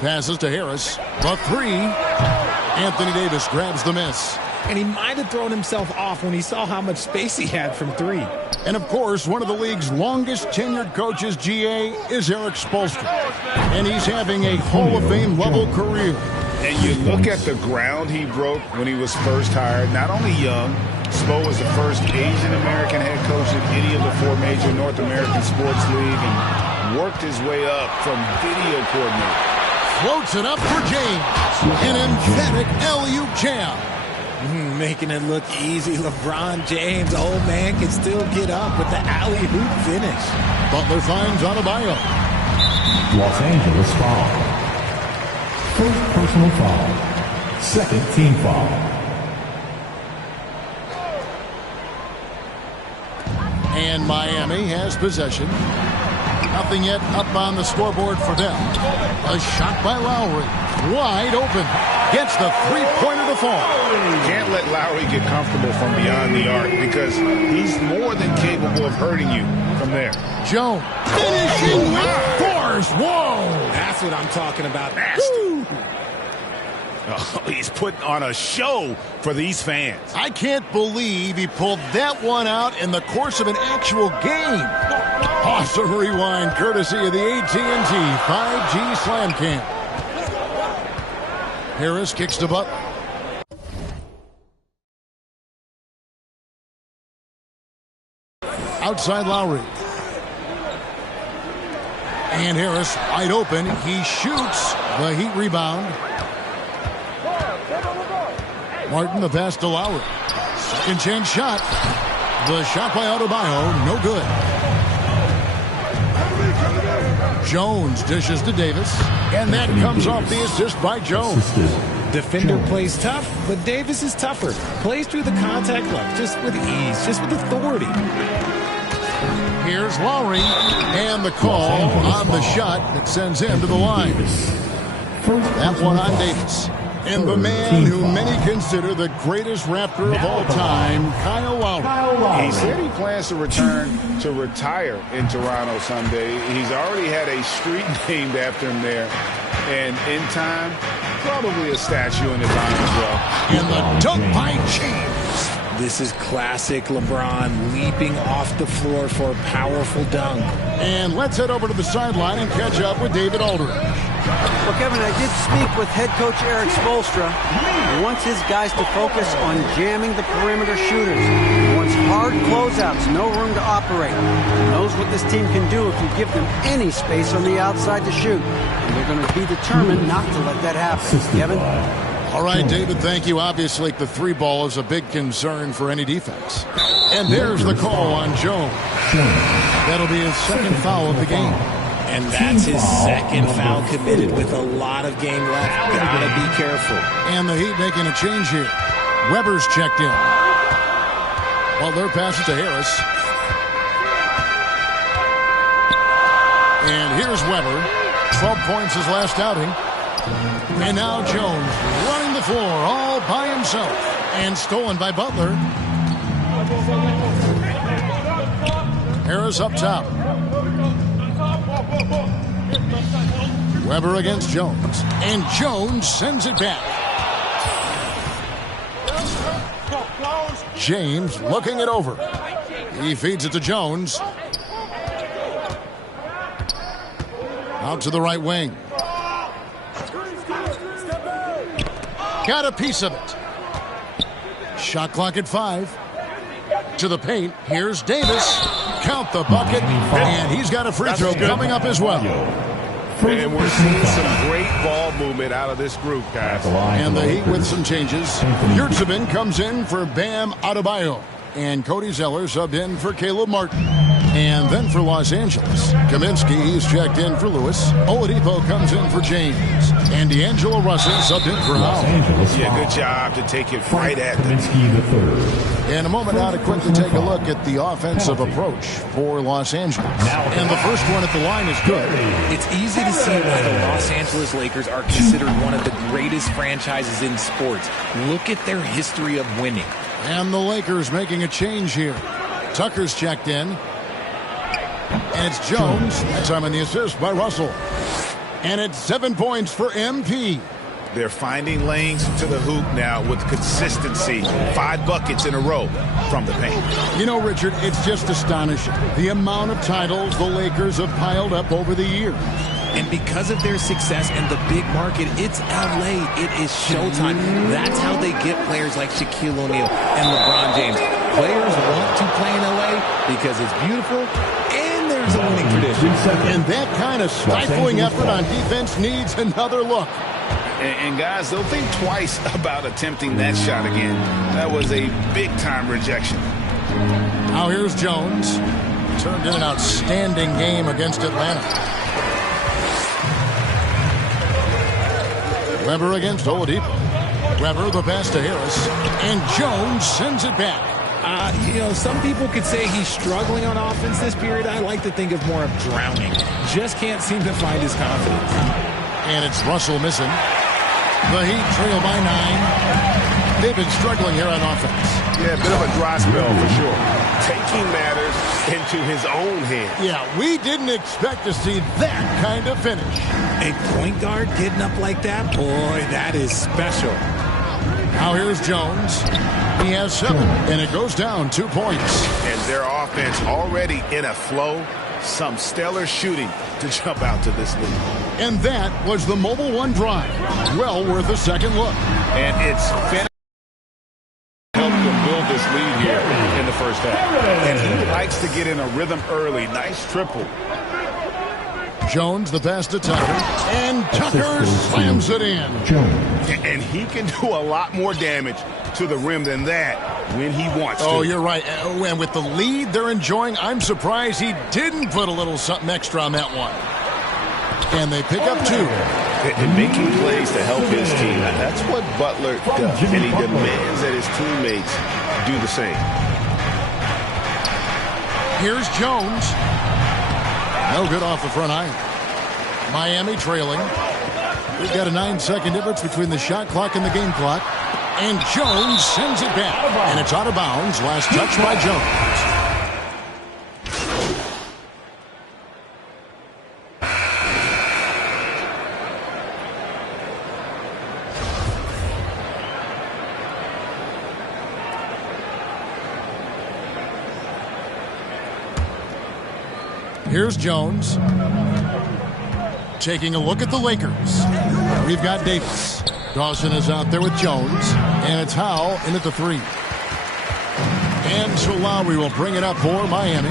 Passes to Harris. The 3. Anthony Davis grabs the miss. And he might have thrown himself off when he saw how much space he had from 3. And, of course, one of the league's longest tenured coaches, GA, is Eric Spoelstra. And he's having a Hall of Fame level career. And you look at the ground he broke when he was first hired. Not only young, Spo was the first Asian-American head coach in any of the 4 major North American sports leagues and worked his way up from video coordinator. Floats it up for James. An emphatic alley-oop jam. Making it look easy. LeBron James, old man, can still get up with the alley-oop finish. Butler finds Adebayo. Los Angeles foul. First personal foul. Second team foul. And Miami has possession. Nothing yet up on the scoreboard for them. A shot by Lowry. Wide open. Gets the 3-pointer to fall. Can't let Lowry get comfortable from beyond the arc because he's more than capable of hurting you from there. Jones finishing with force. Whoa! That's what I'm talking about. Nasty. Oh, he's putting on a show for these fans. I can't believe he pulled that one out in the course of an actual game. Awesome rewind courtesy of the AT&T 5G Slam Cam. Harris kicks to Butler. Outside Lowry. And Harris wide open. He shoots. The Heat rebound. Martin the pass to Lowry. Second chance shot. The shot by Adebayo. No good. Jones dishes to Davis. And that comes off the assist by Jones. Defender plays tough, but Davis is tougher. Plays through the contact line just with ease, just with authority. Here's Lowry. And the call on the shot that sends him to the line. That one on Davis. And the man who many consider the greatest Raptor of all time, Kyle Lowry. He said he plans to return to retire in Toronto someday. He's already had a street named after him there. And in time, probably a statue in his honor as well. And the dunk by James. This is classic LeBron leaping off the floor for a powerful dunk. And let's head over to the sideline and catch up with David Aldridge. Well, Kevin, I did speak with head coach Eric Spoelstra. He wants his guys to focus on jamming the perimeter shooters. He wants hard closeouts, no room to operate. He knows what this team can do if you give them any space on the outside to shoot. And they're going to be determined not to let that happen. Kevin? All right, David, thank you. Obviously, the 3-ball is a big concern for any defense. And there's the call on Jones. That'll be his second foul of the game. And that's his second foul committed with a lot of game left. Gotta be careful. And the Heat making a change here. Weber's checked in. Butler passes to Harris. And here's Weber. 12 points his last outing. And now Jones running the floor all by himself. And stolen by Butler. Harris up top. Weber against Jones. And Jones sends it back. James looking it over. He feeds it to Jones. Out to the right wing. Got a piece of it. Shot clock at 5. To the paint. Here's Davis. Count the bucket. And he's got a free throw coming up as well. And we're seeing some great ball movement out of this group, guys. And the Heat with some changes. Yurtsevin comes in for Bam Adebayo. And Cody Zeller subbed in for Caleb Martin. And then for Los Angeles, Kaminsky, he's checked in for Lewis. Oladipo comes in for James. And D'Angelo Russell subbed in for Howell. Yeah, good job to take it right at them. In a moment now to quickly take a look at the offensive approach for Los Angeles. And the first one at the line is good. It's easy to see why the Los Angeles Lakers are considered one of the greatest franchises in sports. Look at their history of winning. And the Lakers making a change here. Tucker's checked in. And it's Jones. That time on the assist by Russell. And it's 7 points for MP. They're finding lanes to the hoop now with consistency. 5 buckets in a row from the paint. You know, Richard, it's just astonishing. The amount of titles the Lakers have piled up over the years. And because of their success and the big market, it's LA. It is showtime. That's how they get players like Shaquille O'Neal and LeBron James. Players want to play in LA because it's beautiful and there's a winning tradition. And that kind of stifling effort on defense needs another look. And guys, they'll think twice about attempting that shot again. That was a big-time rejection. Now here's Jones. Turned in an outstanding game against Atlanta. Weber against Oladipo. Weber the pass to Harris. And Jones sends it back. You know, some people could say he's struggling on offense this period. I like to think of more of drowning. Just can't seem to find his confidence. And it's Russell missing. The Heat trail by 9. They've been struggling here on offense. Yeah, a bit of a dry spell for sure. Taking matters into his own hands. Yeah, we didn't expect to see that kind of finish. A point guard getting up like that? Boy, that is special. Now here's Jones. He has 7, and it goes down 2 points. And their offense already in a flow. Some stellar shooting to jump out to this lead. And that was the Mobile One drive. Well worth a second look. And it's finished. Helped them build this lead here in the first half. And he likes to get in a rhythm early. Nice triple. Jones the pass to Tucker. And Tucker slams it in. And he can do a lot more damage to the rim than that when he wants to. Oh, you're right. And with the lead they're enjoying, I'm surprised he didn't put a little something extra on that one. And they pick up 2. And making plays to help his team. That's what Butler does. And he demands that his teammates do the same. Here's Jones. No good off the front iron. Miami trailing. We've got a 9-second difference between the shot clock and the game clock. And Jones sends it back. And it's out of bounds. Last touch by Jones. Here's Jones. Taking a look at the Lakers. We've got Davis. Dawson is out there with Jones. And it's Howell in at the 3. And so Lowry will bring it up for Miami.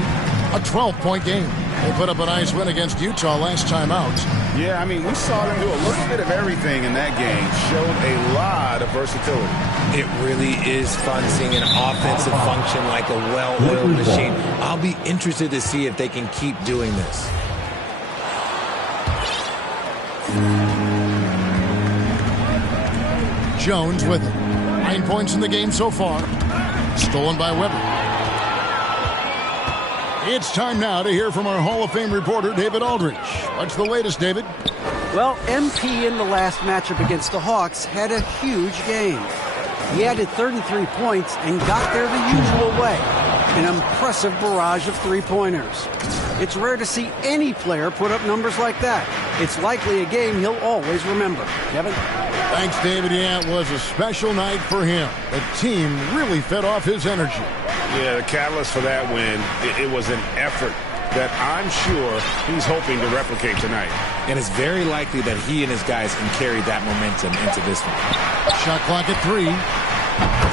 A 12-point game. They put up a nice win against Utah last time out. Yeah, I mean, we saw them do a little bit of everything in that game. Showed a lot of versatility. It really is fun seeing an offensive function like a well-oiled machine. I'll be interested to see if they can keep doing this. Jones with it. 9 points in the game so far. Stolen by Weber. It's time now to hear from our Hall of Fame reporter, David Aldridge. What's the latest, David? Well, MP in the last matchup against the Hawks had a huge game. He added 33 points and got there the usual way. An impressive barrage of three-pointers. It's rare to see any player put up numbers like that. It's likely a game he'll always remember. Kevin? Thanks, David. Yeah, it was a special night for him. The team really fed off his energy. Yeah, the catalyst for that win, it was an effort that I'm sure he's hoping to replicate tonight. And it's very likely that he and his guys can carry that momentum into this one. Shot clock at 3.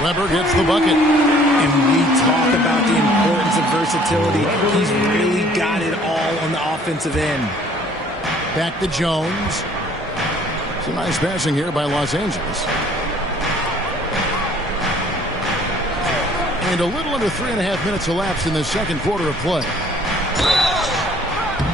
Weber gets the bucket. And we talk about the importance of versatility. He's really got it all on the offensive end. Back to Jones. Some nice passing here by Los Angeles. And a little under 3.5 minutes elapsed in the second quarter of play.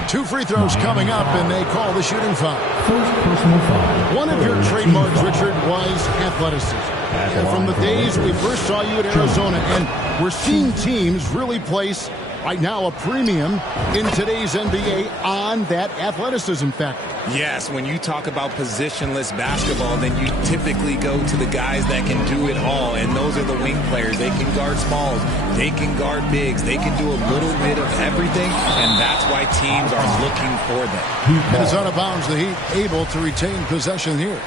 2 free throws coming up, and they call the shooting foul. First personal foul. One of your trademarks, Richard, was athleticism. And from the days we first saw you at Arizona, and we're seeing teams really place, right now, a premium in today's NBA on that athleticism factor. Yes, when you talk about positionless basketball, then you typically go to the guys that can do it all, and those are the wing players. They can guard smalls, they can guard bigs, they can do a little bit of everything, and that's why teams are looking for them. And it's out of bounds. The Heat able to retain possession here.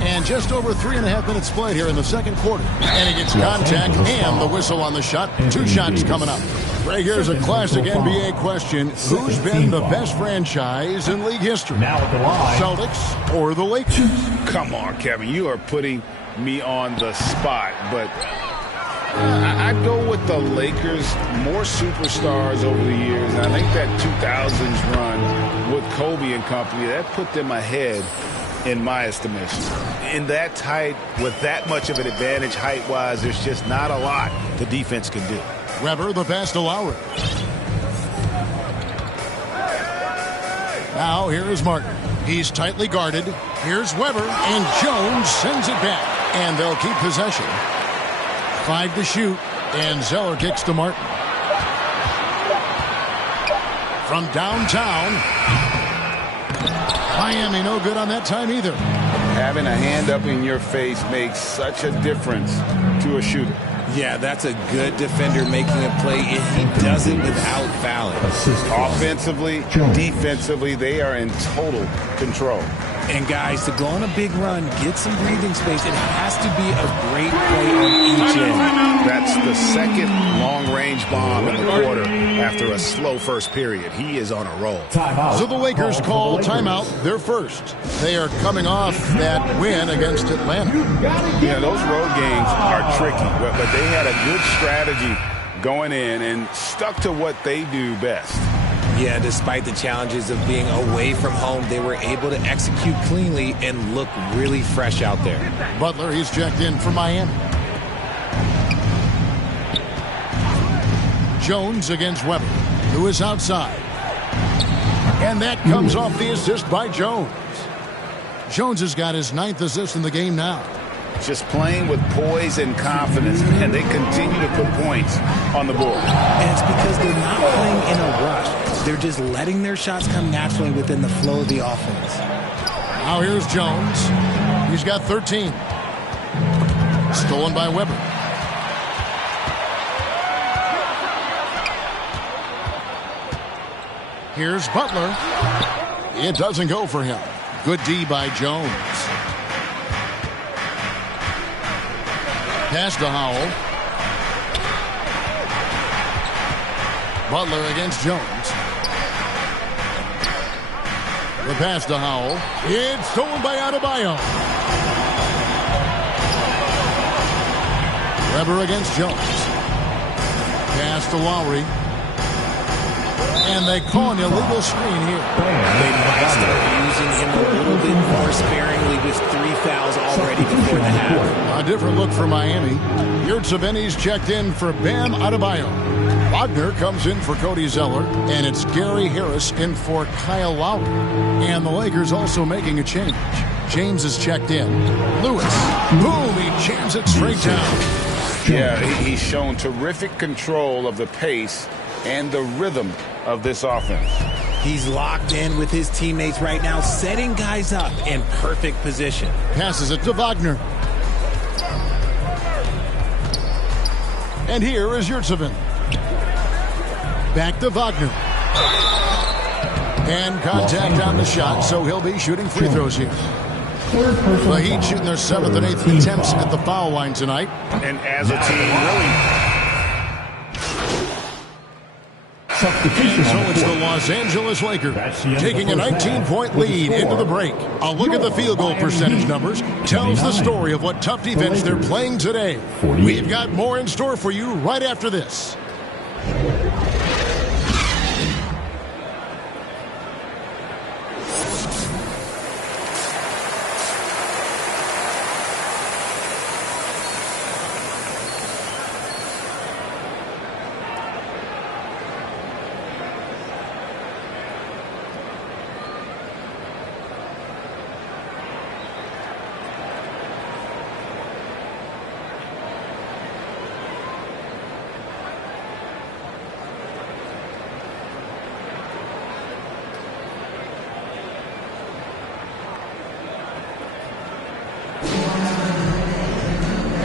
And just over 3.5 minutes played here in the second quarter. And he gets contact and the whistle on the shot. 2 shots coming up. Right, here's a classic NBA question. Who's been the best franchise in league history? Now at the line. Celtics or the Lakers? Come on, Kevin. You are putting me on the spot, but I'd go with the Lakers. More superstars over the years. And I think that 2000s run with Kobe and company, that put them ahead in my estimation. In that tight, with that much of an advantage height-wise, there's just not a lot the defense can do. Weber, the pass to Lowry. Now here is Martin. He's tightly guarded. Here's Weber, and Jones sends it back. And they'll keep possession. 5 to shoot, and Zeller kicks to Martin. From downtown, Miami no good on that time either. Having a hand up in your face makes such a difference to a shooter. Yeah, that's a good defender making a play. He does it without fouling. Offensively, defensively, they are in total control. And guys, to go on a big run, get some breathing space, it has to be a great play on each end. That's the second long-range bomb in the quarter after a slow first period. He is on a roll. So the Lakers call timeout, their first. They are coming off that win against Atlanta. Yeah, those road games are tricky, but they had a good strategy going in and stuck to what they do best. Yeah, despite the challenges of being away from home, they were able to execute cleanly and look really fresh out there. Butler, he's checked in for Miami. Jones against Weber, who is outside. And that comes off the assist by Jones. Jones has got his 9th assist in the game now. Just playing with poise and confidence, and they continue to put points on the board. And it's because they're not playing in a rush. They're just letting their shots come naturally within the flow of the offense. Now here's Jones. He's got 13. Stolen by Weber. Here's Butler. It doesn't go for him. Good D by Jones. Pass to Howell. Butler against Jones. The pass to Howell. It's stolen by Adebayo. Weber against Jones. Pass to Lowry. And they call an illegal screen here. They might start using him a little bit more sparingly with 3 fouls already before the half. A different look for Miami. Yurtseven's checked in for Bam Adebayo. Wagner comes in for Cody Zeller. And it's Gary Harris in for Kyle Lowry. And the Lakers also making a change. James is checked in. Lewis. Boom, he jams it straight down. Yeah, he's shown terrific control of the pace and the rhythm of this offense. He's locked in with his teammates right now, setting guys up in perfect position. Passes it to Wagner. And here is Yurtseven. Back to Wagner. And contact on the shot, so he'll be shooting free throws here. The Heat shooting their 7th and 8th attempts at the foul line tonight. And as a team, really. And so it's the Los Angeles Lakers taking a 19-point lead into the break. A look at the field goal percentage numbers tells the story of what tough defense they're playing today. We've got more in store for you right after this.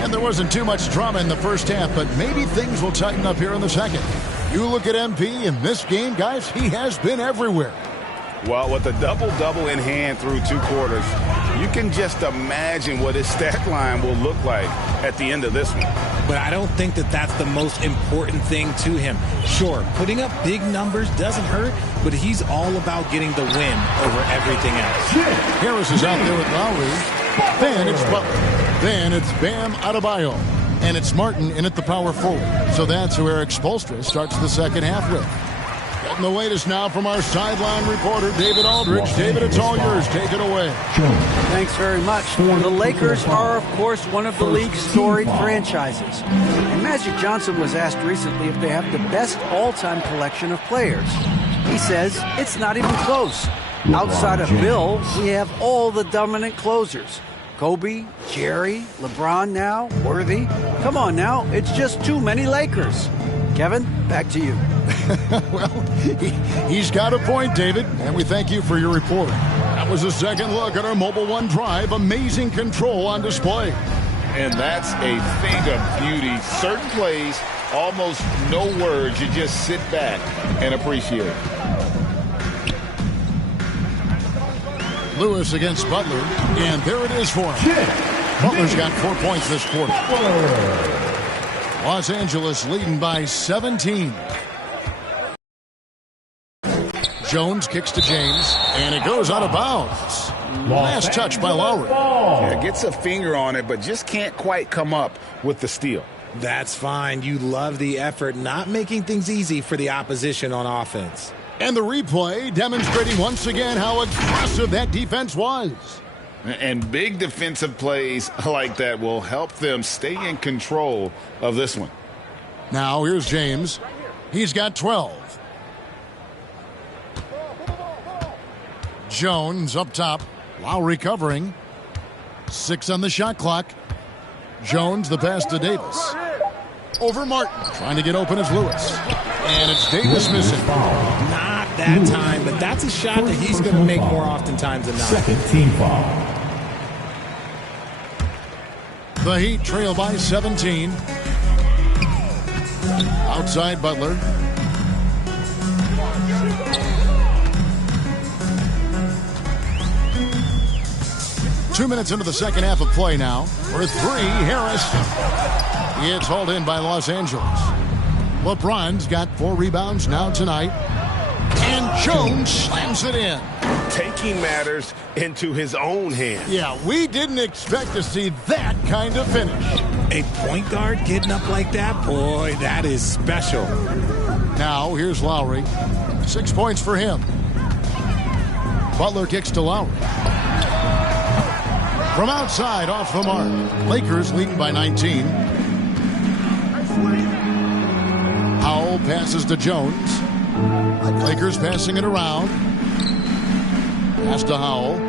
There wasn't too much drama in the first half, but maybe things will tighten up here in the second. You look at MP in this game, guys, he has been everywhere. Well, with a double-double in hand through 2 quarters, you can just imagine what his stat line will look like at the end of this one. But I don't think that that's the most important thing to him. Sure, putting up big numbers doesn't hurt, but he's all about getting the win over everything else. Harris is out there with Lowry. Then it's Butler. Then it's Bam Adebayo. And it's Martin in at the power forward. So that's who Eric Spoelstra starts the second half with. Getting the latest now from our sideline reporter, David Aldridge. David, it's all yours. Take it away. Thanks very much. The Lakers are, of course, one of the league's storied franchises. And Magic Johnson was asked recently if they have the best all-time collection of players. He says it's not even close. Outside of Bill, we have all the dominant closers. Kobe, Jerry, LeBron now, Worthy. Come on now, it's just too many Lakers. Kevin, back to you. Well, he's got a point, David, and we thank you for your report. That was a second look at our Mobile One Drive. Amazing control on display. And that's a thing of beauty. Certain plays, almost no words. You just sit back and appreciate it. Lewis against Butler, and there it is for him. Butler's got 4 points this quarter. Los Angeles leading by 17. Jones kicks to James, and it goes out of bounds. Last touch by Lowry. Yeah, gets a finger on it, but just can't quite come up with the steal. That's fine. You love the effort, not making things easy for the opposition on offense. And the replay demonstrating once again how aggressive that defense was. And big defensive plays like that will help them stay in control of this one. Now here's James. He's got 12. Jones up top. Lowry covering. 6 on the shot clock. Jones the pass to Davis. Over Martin. Trying to get open is Lewis. And it's Davis missing. Not that time, but that's a shot that he's going to make more oftentimes than not. Second team foul. The Heat trail by 17. Outside Butler. Two minutes into the second half of play now. For 3, Harris. It's hauled in by Los Angeles. LeBron's got 4 rebounds now tonight. And Jones slams it in. Taking matters into his own hands. Yeah, we didn't expect to see that kind of finish. A point guard getting up like that? Boy, that is special. Now, here's Lowry. 6 points for him. Butler kicks to Lowry. From outside, off the mark. Lakers leading by 19. Howell passes to Jones. Lakers passing it around. Pass to Howell.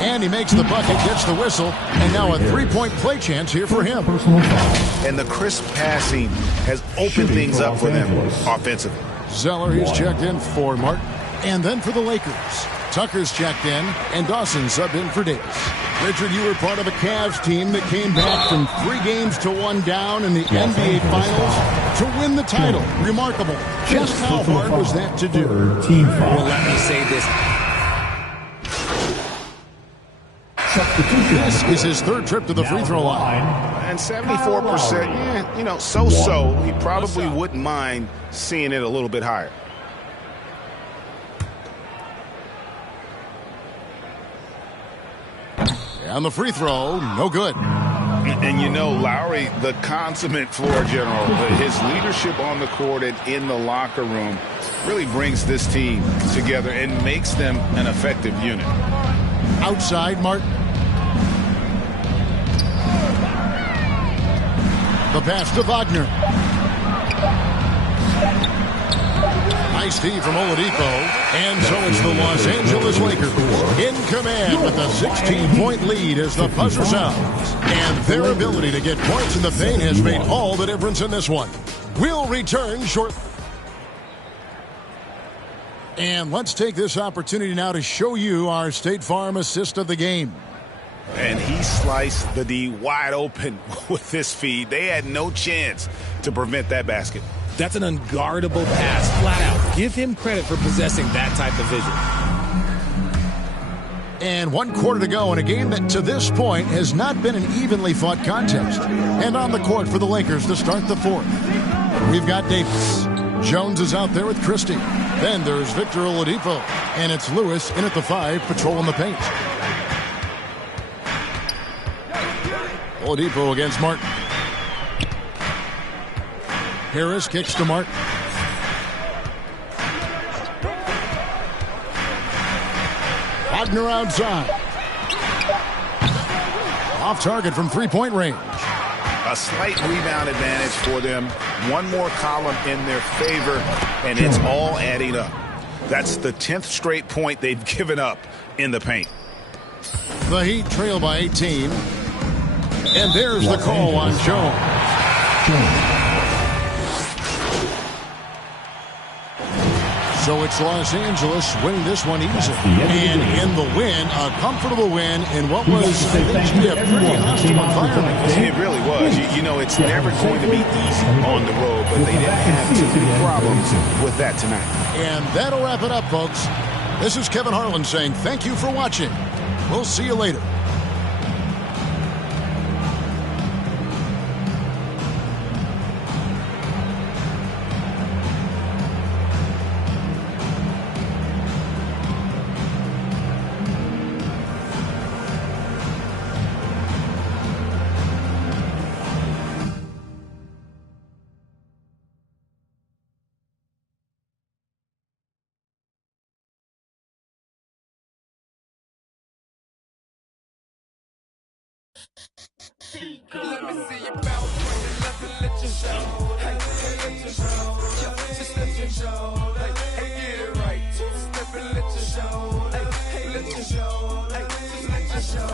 And he makes the bucket, gets the whistle, and now a 3-point play chance here for him. And the crisp passing has opened things up for them offensively. Zeller, he's checked in for Martin. And then for the Lakers, Tucker's checked in, and Dawson subbed in for Davis. Richard, you were part of a Cavs team that came back from 3 games to 1 down in the NBA Finals to win the title. Remarkable. Just how hard was that to do? Well, let me say this. This is his 3rd trip to the free throw line. And 74%, so-so. He probably wouldn't mind seeing it a little bit higher. And the free throw, no good. And Lowry, the consummate floor general, his leadership on the court and in the locker room really brings this team together and makes them an effective unit. Outside, Martin. The pass to Wagner. Nice D from Oladipo. And so it's the Los Angeles Lakers in command with a 16-point lead as the buzzer sounds. And their ability to get points in the paint has made all the difference in this one. We'll return shortly. And let's take this opportunity now to show you our State Farm assist of the game. And he sliced the D wide open with this feed. They had no chance to prevent that basket. That's an unguardable pass, flat out. Give him credit for possessing that type of vision. And 1 quarter to go in a game that to this point has not been an evenly fought contest. And on the court for the Lakers to start the 4th. We've got Davis. Jones is out there with Christie. Then there's Victor Oladipo. And it's Lewis in at the 5, patrolling the paint. Oladipo against Martin. Harris kicks to Martin. Wagner outside. Off target from 3-point range. A slight rebound advantage for them. One more column in their favor, and it's all adding up. That's the 10th straight point they've given up in the paint. The Heat trail by 18. And there's the call on Jones. So it's Los Angeles winning this one easily. And in the win, a comfortable win in what was, I think, a pretty hostile environment. It really was. It's never going to be easy on the road, but they didn't have too many problems with that tonight. And that'll wrap it up, folks. This is Kevin Harlan saying thank you for watching. We'll see you later. Let me see you bounce when you let you show. Hey, let you show. Yeah, just let you show. Hey, get it right. Step and let you show. Hey, let you show. Hey, just let you show.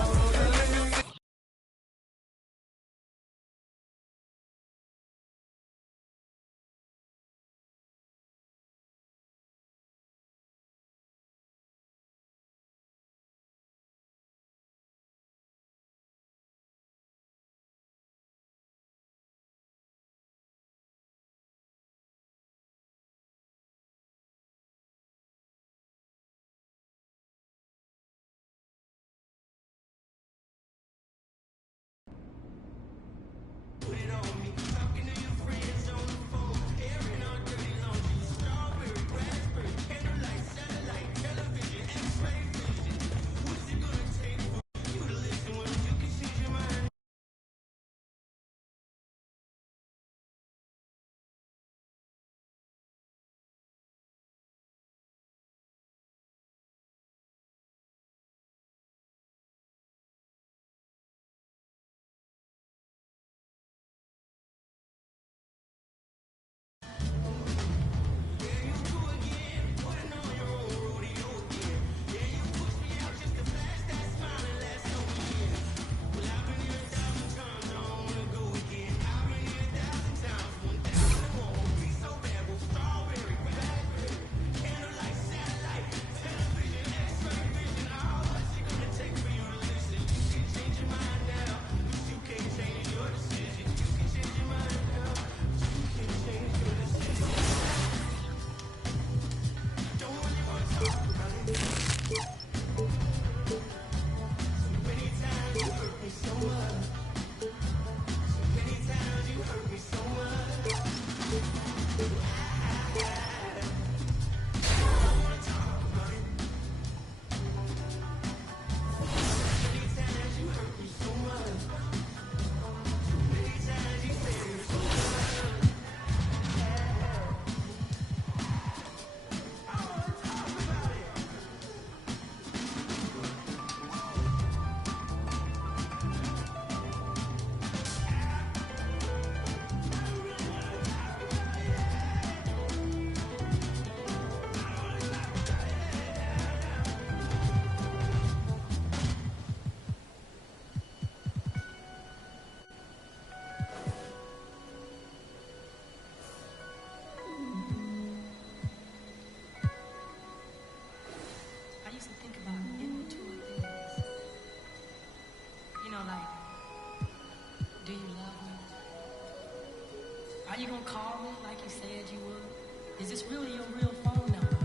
gonna call me like you said you would? Is this really your real phone number?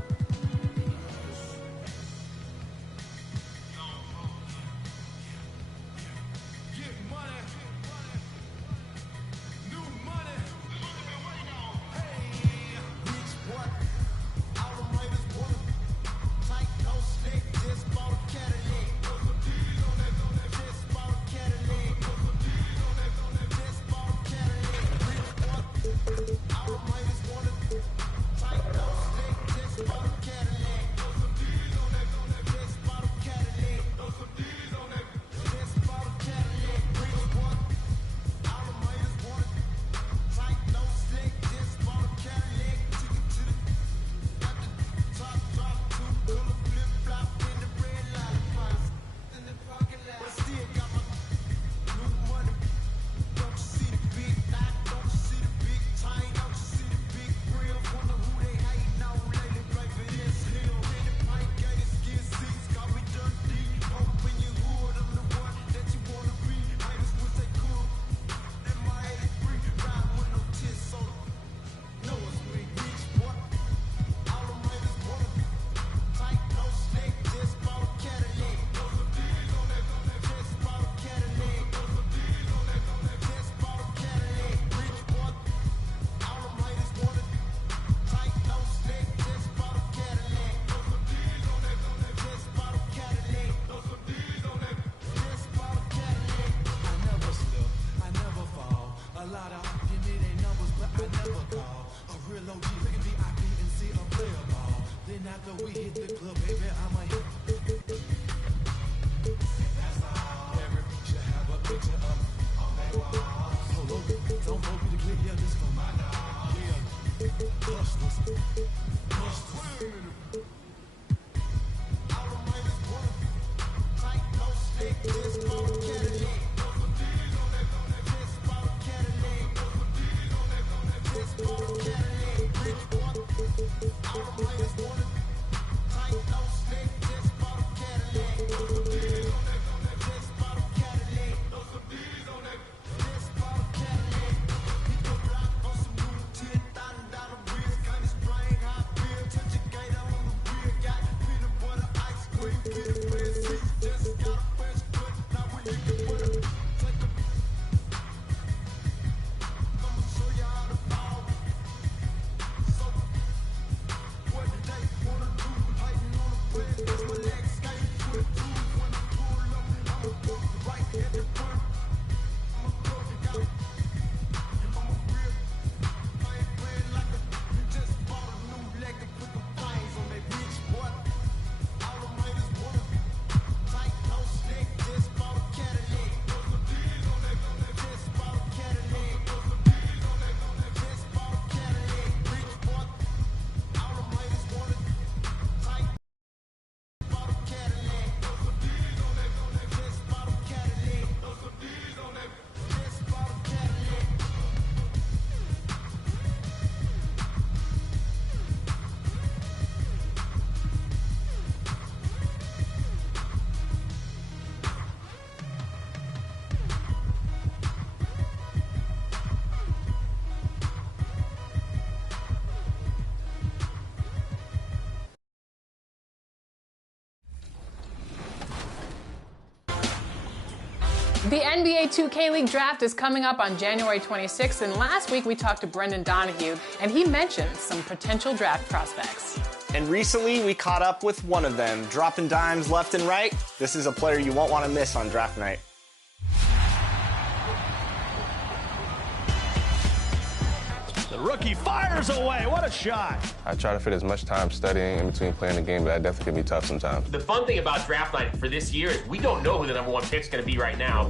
The NBA 2K League draft is coming up on January 26th, and last week we talked to Brendan Donahue, and he mentioned some potential draft prospects. And recently we caught up with one of them, dropping dimes left and right. This is a player you won't want to miss on draft night. The rookie fires away. What a shot. I try to fit as much time studying in between playing the game, but that definitely can be tough sometimes. The fun thing about draft night for this year is we don't know who the #1 pick's going to be right now.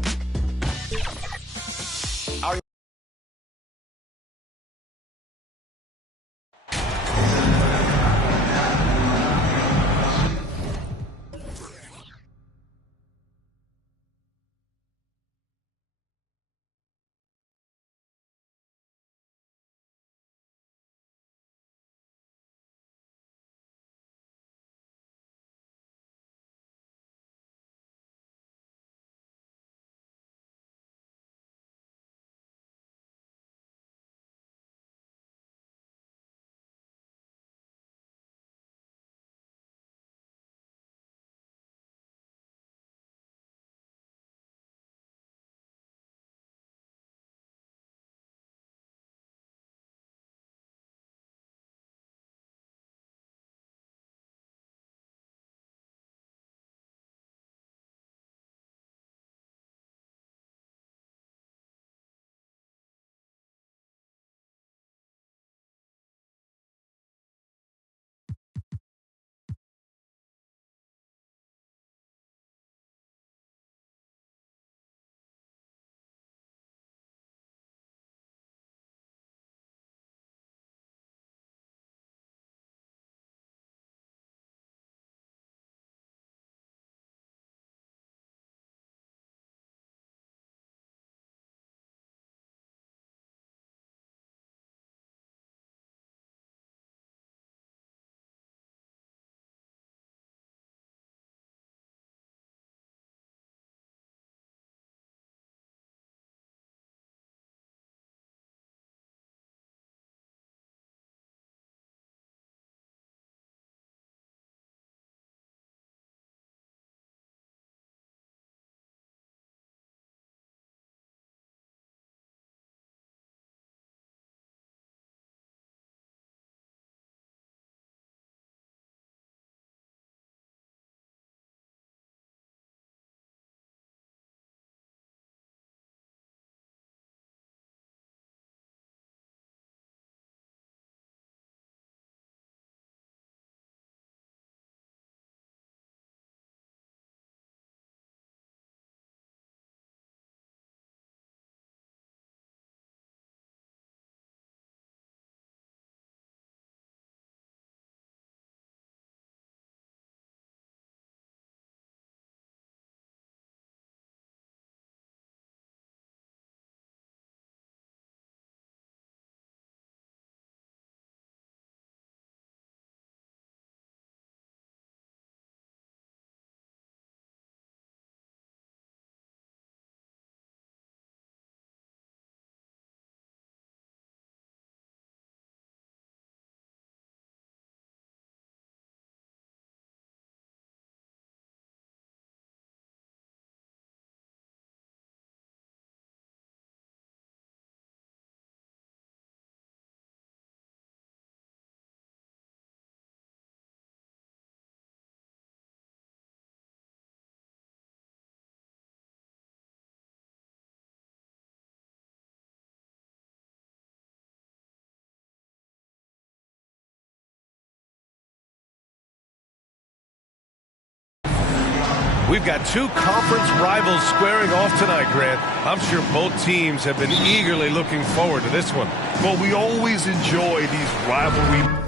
We've got two conference rivals squaring off tonight, Grant. I'm sure both teams have been eagerly looking forward to this one. Well, we always enjoy these rivalry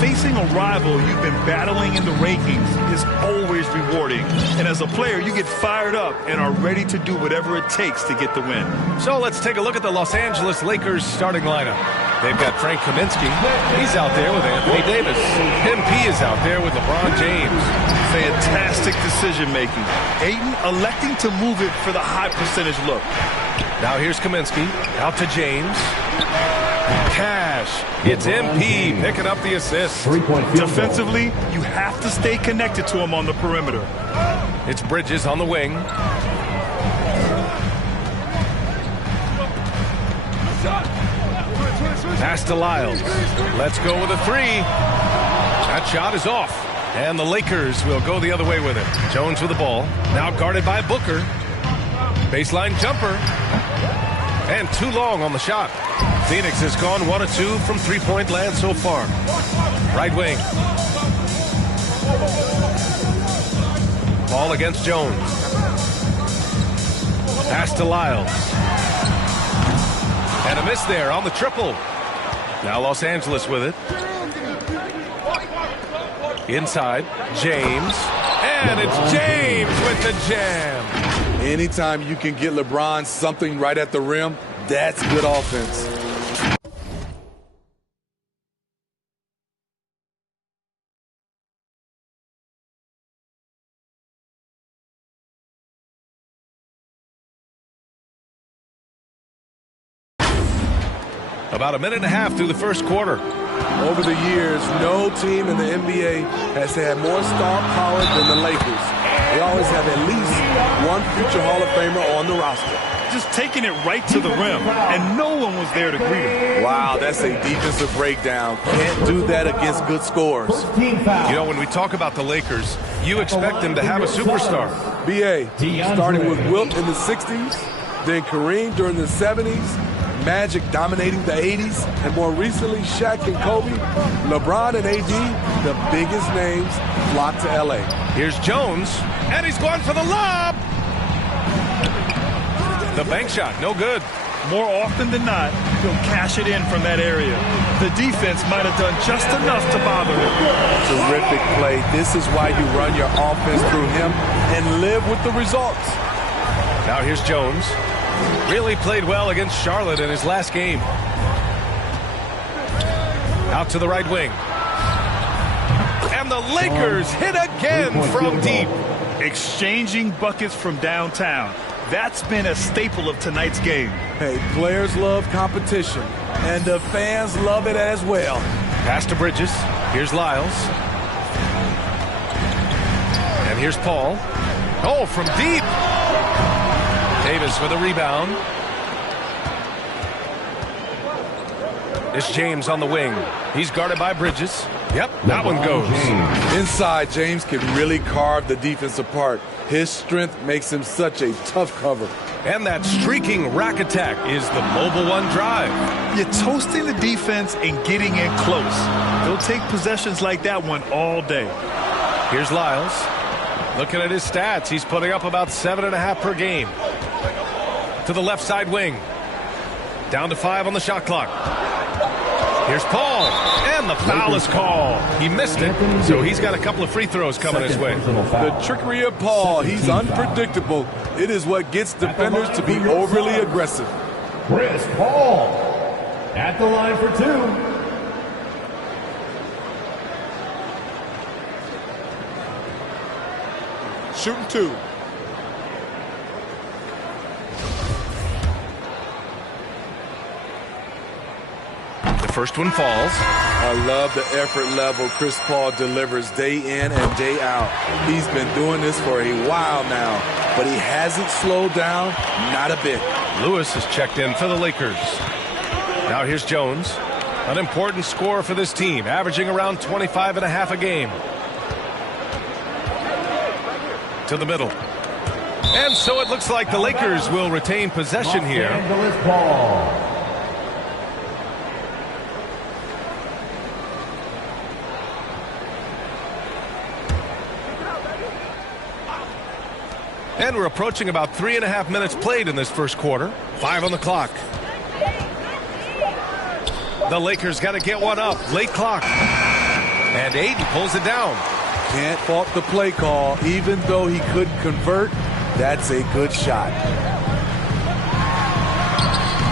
facing a rival you've been battling in the rankings is always rewarding. And as a player, you get fired up and are ready to do whatever it takes to get the win. So let's take a look at the Los Angeles Lakers starting lineup. They've got Frank Kaminsky. He's out there with Anthony Davis. MP is out there with LeBron James. Fantastic decision-making. Ayton electing to move it for the high percentage look. Now here's Kaminsky. Out to James. Cash. It's MP picking up the assist. Defensively, you have to stay connected to him on the perimeter. It's Bridges on the wing. Pass to Lyles. Let's go with a three. That shot is off. And the Lakers will go the other way with it. Jones with the ball. Now guarded by Booker. Baseline jumper. And too long on the shot. Phoenix has gone 1 of 2 from three-point land so far. Right wing. Ball against Jones. Pass to Lyles. And a miss there on the triple. Now Los Angeles with it. Inside, James. And it's James with the jam. Anytime you can get LeBron something right at the rim, that's good offense. About a minute and a half through the first quarter. Over the years, no team in the NBA has had more star power than the Lakers. They always have at least one future Hall of Famer on the roster. Just taking it right to the rim, and no one was there to greet him. Wow, that's a defensive breakdown. Can't do that against good scores. You know, when we talk about the Lakers, you expect them to have a superstar. B.A., starting with Wilt in the 60s, then Kareem during the 70s, Magic dominating the 80s, and more recently Shaq and Kobe. LeBron and AD, the biggest names, flock to L.A. Here's Jones, and he's going for the lob. The bank shot, no good. More often than not, he'll cash it in from that area. The defense might have done just enough to bother him. Terrific play. This is why you run your offense through him and live with the results. Now here's Jones. Really played well against Charlotte in his last game. Out to the right wing. And the Lakers hit again from deep. Exchanging buckets from downtown. That's been a staple of tonight's game. Hey, players love competition, and the fans love it as well. Pass to Bridges. Here's Lyles. And here's Paul. Oh, from deep. Davis with a rebound. It's James on the wing. He's guarded by Bridges. Yep, that one goes. Inside, James can really carve the defense apart. His strength makes him such a tough cover. And that streaking rack attack is the mobile one drive. You're toasting the defense and getting in close. They'll take possessions like that one all day. Here's Lyles. Looking at his stats, he's putting up about 7.5 per game. To the left side wing. Down to 5 on the shot clock. Here's Paul, and the foul is called. He missed it, so he's got a couple of free throws coming his way. The trickery of Paul, he's unpredictable. It is what gets defenders to be overly aggressive. Chris Paul at the line for 2. Shooting 2. First one falls. I love the effort level Chris Paul delivers day in and day out. He's been doing this for a while now, but he hasn't slowed down, not a bit. Lewis has checked in for the Lakers. Now here's Jones. An important scorer for this team, averaging around 25.5 a game. To the middle. And so it looks like the Lakers will retain possession here. And we're approaching about 3.5 minutes played in this first quarter. 5 on the clock. The Lakers got to get one up. Late clock. And Aiden pulls it down. Can't fault the play call. Even though he couldn't convert, that's a good shot.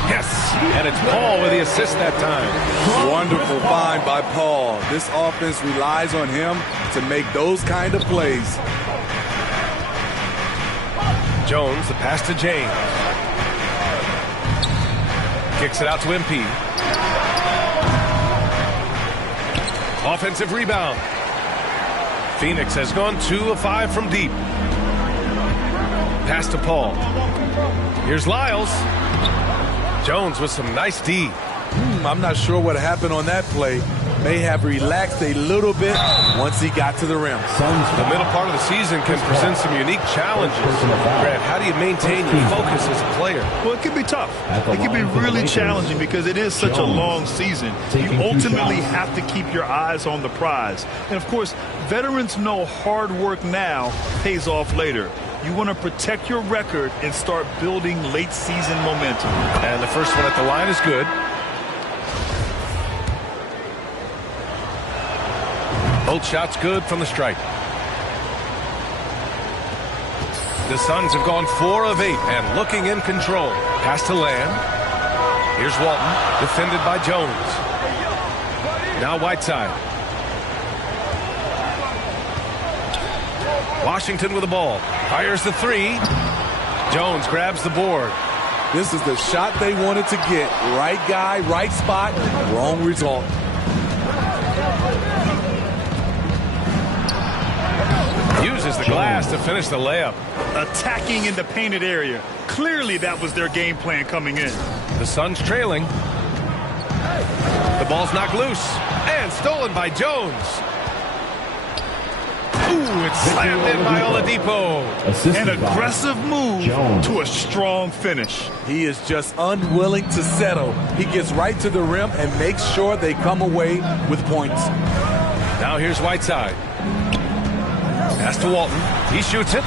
Yes, and it's Paul with the assist that time. Wonderful find by Paul. This offense relies on him to make those kind of plays. Jones, the pass to James. Kicks it out to MP. Offensive rebound. Phoenix has gone 2 of 5 from deep. Pass to Paul. Here's Lyles. Jones with some nice D. I'm not sure what happened on that play. May have relaxed a little bit once he got to the rim. The middle part of the season can present some unique challenges. Brad, how do you maintain your focus as a player? Well, it can be tough. It can be really challenging because it is such a long season. You ultimately have to keep your eyes on the prize. And, of course, veterans know hard work now pays off later. You want to protect your record and start building late-season momentum. And the first one at the line is good. Both shots good from the stripe. The Suns have gone 4 of 8 and looking in control. Pass to Lamb. Here's Walton, defended by Jones. Now Whiteside. Washington with the ball. Fires the 3. Jones grabs the board. This is the shot they wanted to get. Right guy, right spot, wrong result. Uses the glass to finish the layup. Attacking in the painted area. Clearly that was their game plan coming in. The Suns trailing. The ball's knocked loose and stolen by Jones. Ooh, it's slammed in by Oladipo. An aggressive move to a strong finish. He is just unwilling to settle. He gets right to the rim and makes sure they come away with points. Now here's Whiteside. Pass to Walton. He shoots it.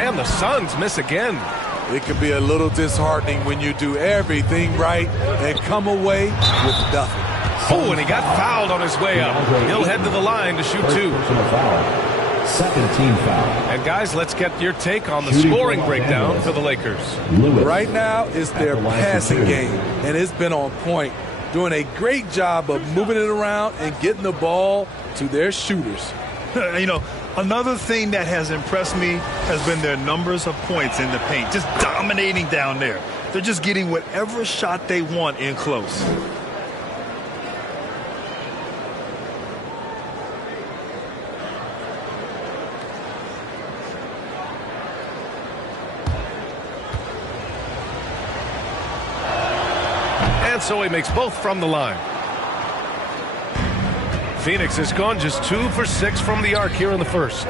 And the Suns miss again. It can be a little disheartening when you do everything right and come away with nothing. Oh, and he got fouled on his way up. He'll head to the line to shoot 2. Second team foul. And guys, let's get your take on the scoring breakdown for the Lakers. Right now, it's their passing game, and it's been on point. Doing a great job of moving it around and getting the ball to their shooters. You know, another thing that has impressed me has been their numbers of points in the paint. Just dominating down there. They're just getting whatever shot they want in close. And so he makes both from the line. Phoenix has gone just 2 for 6 from the arc here in the first.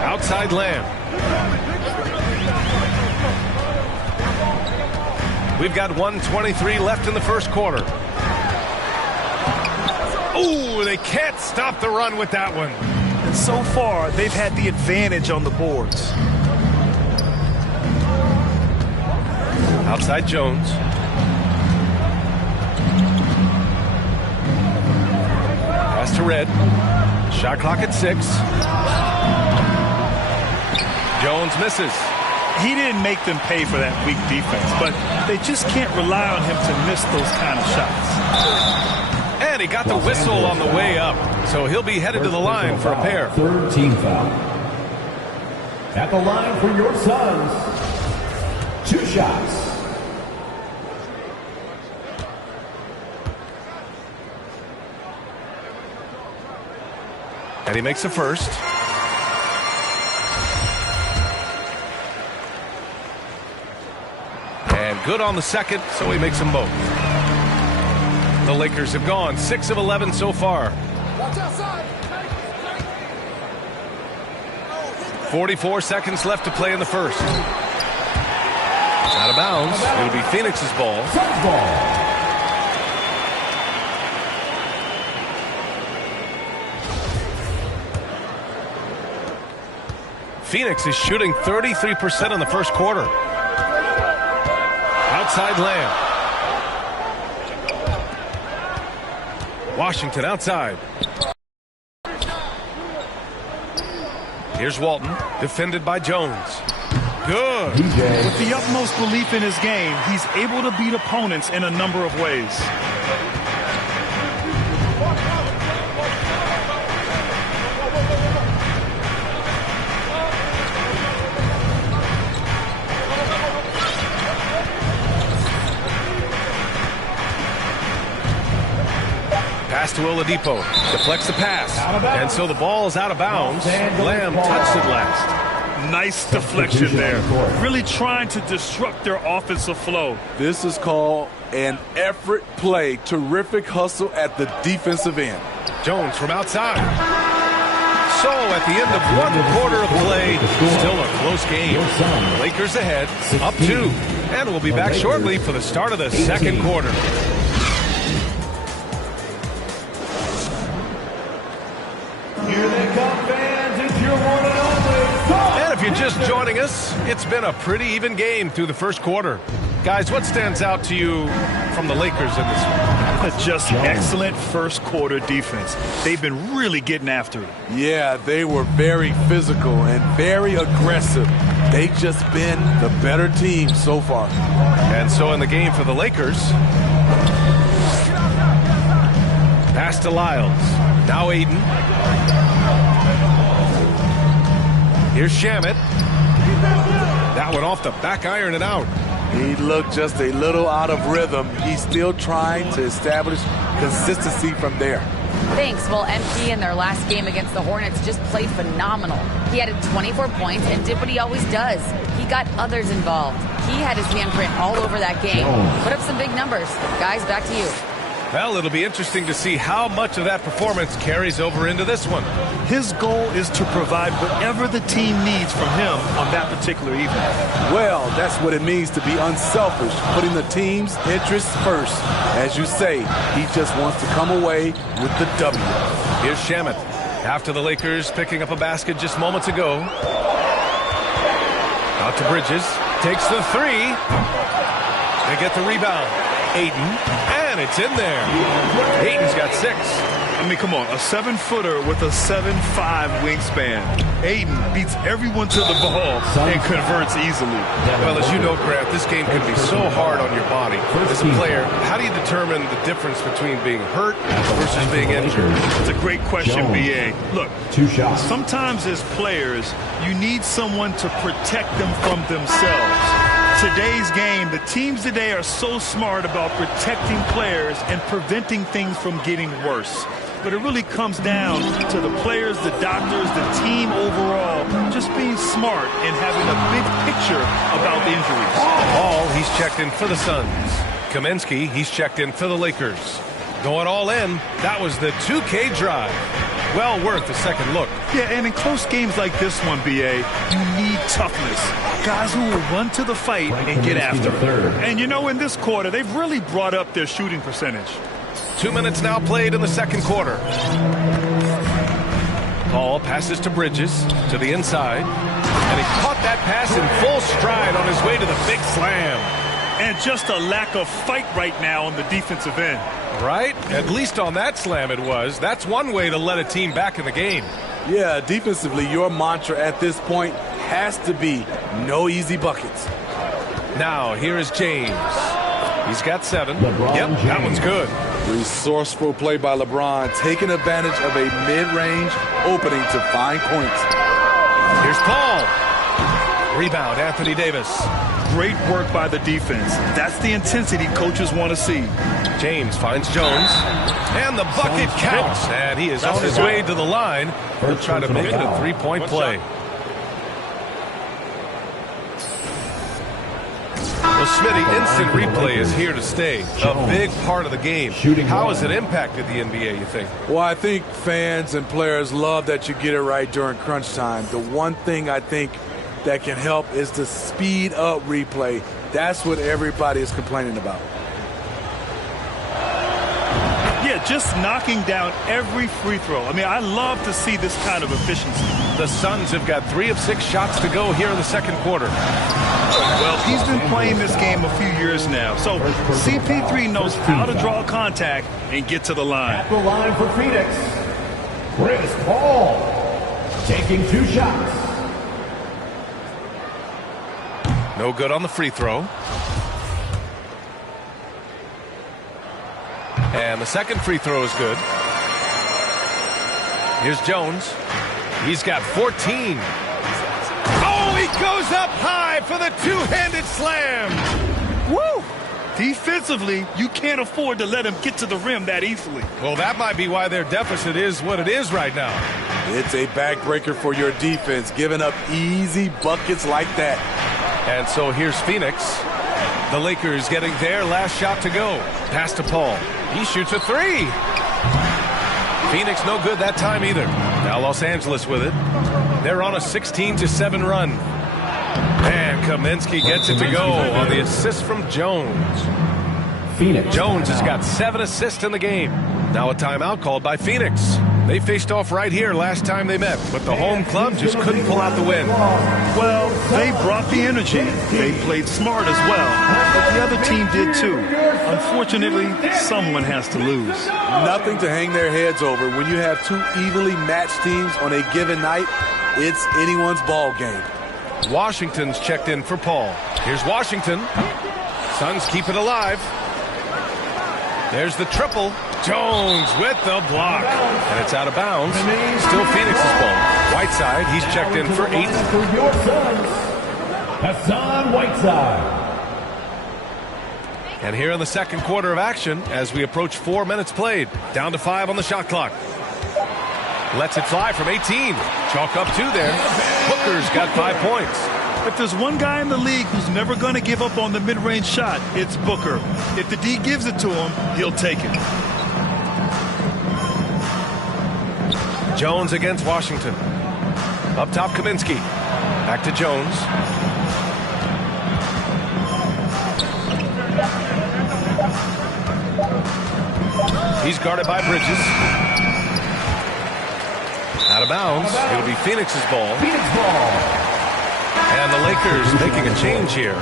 Outside Lamb. We've got 1:23 left in the first quarter. Ooh, they can't stop the run with that one. And so far, they've had the advantage on the boards. Outside Jones. Pass to Red. Shot clock at 6. Jones misses. He didn't make them pay for that weak defense, but they just can't rely on him to miss those kind of shots. And he got the whistle on the way up, so he'll be headed to the line for a pair. Third team foul. At the line for your Suns, 2 shots. And he makes the first. And good on the second, so he makes them both. The Lakers have gone 6 of 11 so far. 44 seconds left to play in the first. Out of bounds. It'll be Phoenix's ball. Phoenix is shooting 33% in the first quarter. Outside Lamb. Washington outside. Here's Walton, defended by Jones. Good. With the utmost belief in his game, he's able to beat opponents in a number of ways. Pass to Oladipo. Deflects the pass. And so the ball is out of bounds. Lamb touched it last. Nice deflection there. Really trying to disrupt their offensive flow. This is called an effort play. Terrific hustle at the defensive end. Jones from outside. So at the end of one quarter of play, still a close game. The Lakers ahead, up 2. And we'll be back shortly for the start of the second quarter. Here they come, fans. It's your one and only. And if you're just joining us, it's been a pretty even game through the first quarter. Guys, what stands out to you from the Lakers in this one? Just excellent first quarter defense. They've been really getting after it. Yeah, they were very physical and very aggressive. They've just been the better team so far. And so in the game for the Lakers, pass to Lyles. Now Aiden. Here's Shamet. That one off the back iron and out. He looked just a little out of rhythm. He's still trying to establish consistency from there. Thanks. Well, MP in their last game against the Hornets just played phenomenal. He added 24 points and did what he always does. He got others involved. He had his handprint all over that game. Put up some big numbers. Guys, back to you. Well, it'll be interesting to see how much of that performance carries over into this one. His goal is to provide whatever the team needs from him on that particular evening. Well, that's what it means to be unselfish, putting the team's interests first. As you say, he just wants to come away with the W. Here's Shamet. After the Lakers picking up a basket just moments ago. Out to Bridges. Takes the 3. They get the rebound. Ayton, and it's in there. Ayton's got 6. I mean, come on, a 7-footer with a 7'5" wingspan. Ayton beats everyone to the ball and converts easily. Well, as you know, Grant, this game can be so hard on your body. As a player, how do you determine the difference between being hurt versus being injured? It's a great question, B.A. Look, 2 shots. Sometimes as players, you need someone to protect them from themselves. Today's game, the teams today are so smart about protecting players and preventing things from getting worse. But it really comes down to the players, the doctors, the team overall, just being smart and having a big picture about the injuries. Hall, he's checked in for the Suns. Kaminsky, he's checked in for the Lakers. Going all in, that was the 2K drive. Well worth a second look. Yeah, and in close games like this one, B.A., you need toughness. Guys who will run to the fight and get after it. And you know, in this quarter, they've really brought up their shooting percentage. 2 minutes now played in the second quarter. Hall passes to Bridges to the inside. And he caught that pass in full stride on his way to the big slam. And just a lack of fight right now on the defensive end. Right? At least on that slam it was. That's one way to let a team back in the game. Yeah, defensively, your mantra at this point has to be no easy buckets. Now, here is James. He's got 7. Yep, that one's good. Resourceful play by LeBron, taking advantage of a mid-range opening to find points. Here's Paul. Rebound, Anthony Davis. Great work by the defense. That's the intensity coaches want to see. James finds Jones. And the bucket counts. And he is on his way to the line. He'll try to make it a 3-point play. Well, Smitty, instant replay is here to stay. A big part of the game. How has it impacted the NBA, you think? Well, I think fans and players love that you get it right during crunch time. The one thing I think that can help is the speed up replay. That's what everybody is complaining about. Yeah, just knocking down every free throw. I mean, I love to see this kind of efficiency. The Suns have got 3 of 6 shots to go here in the second quarter. Well, he's been playing this game a few years now, so CP3 knows how to draw contact and get to the line. At the line for Phoenix, Chris Paul, taking 2 shots. No good on the free throw. And the second free throw is good. Here's Jones. He's got 14. Oh, he goes up high for the two-handed slam. Woo! Defensively, you can't afford to let him get to the rim that easily. Well, that might be why their deficit is what it is right now. It's a backbreaker for your defense, giving up easy buckets like that. And so here's Phoenix. The Lakers getting their last shot to go. Pass to Paul. He shoots a 3. Phoenix no good that time either. Now Los Angeles with it. They're on a 16-7 run. And Kaminsky gets it to go on the assist from Jones. Phoenix. Jones has got 7 assists in the game. Now a timeout called by Phoenix. They faced off right here last time they met, but the home club just couldn't pull out the win. Well, they brought the energy. They played smart as well, but the other team did too. Unfortunately, someone has to lose. Nothing to hang their heads over. When you have 2 evenly matched teams on a given night, it's anyone's ball game. Washington's checked in for Paul. Here's Washington. Suns keep it alive. There's the triple. Jones with the block. And it's out of bounds. Still Phoenix's ball. Whiteside, he's checked in for 8. For your Suns, Hassan Whiteside. And here in the second quarter of action, as we approach 4 minutes played. Down to 5 on the shot clock. Lets it fly from 18. Chalk up 2 there. Booker's got 5 points. If there's one guy in the league who's never going to give up on the mid-range shot, it's Booker. If the D gives it to him, he'll take it. Jones against Washington. Up top, Kaminsky. Back to Jones. He's guarded by Bridges. Out of bounds. It'll be Phoenix's ball. Phoenix ball. And the Lakers making a change here.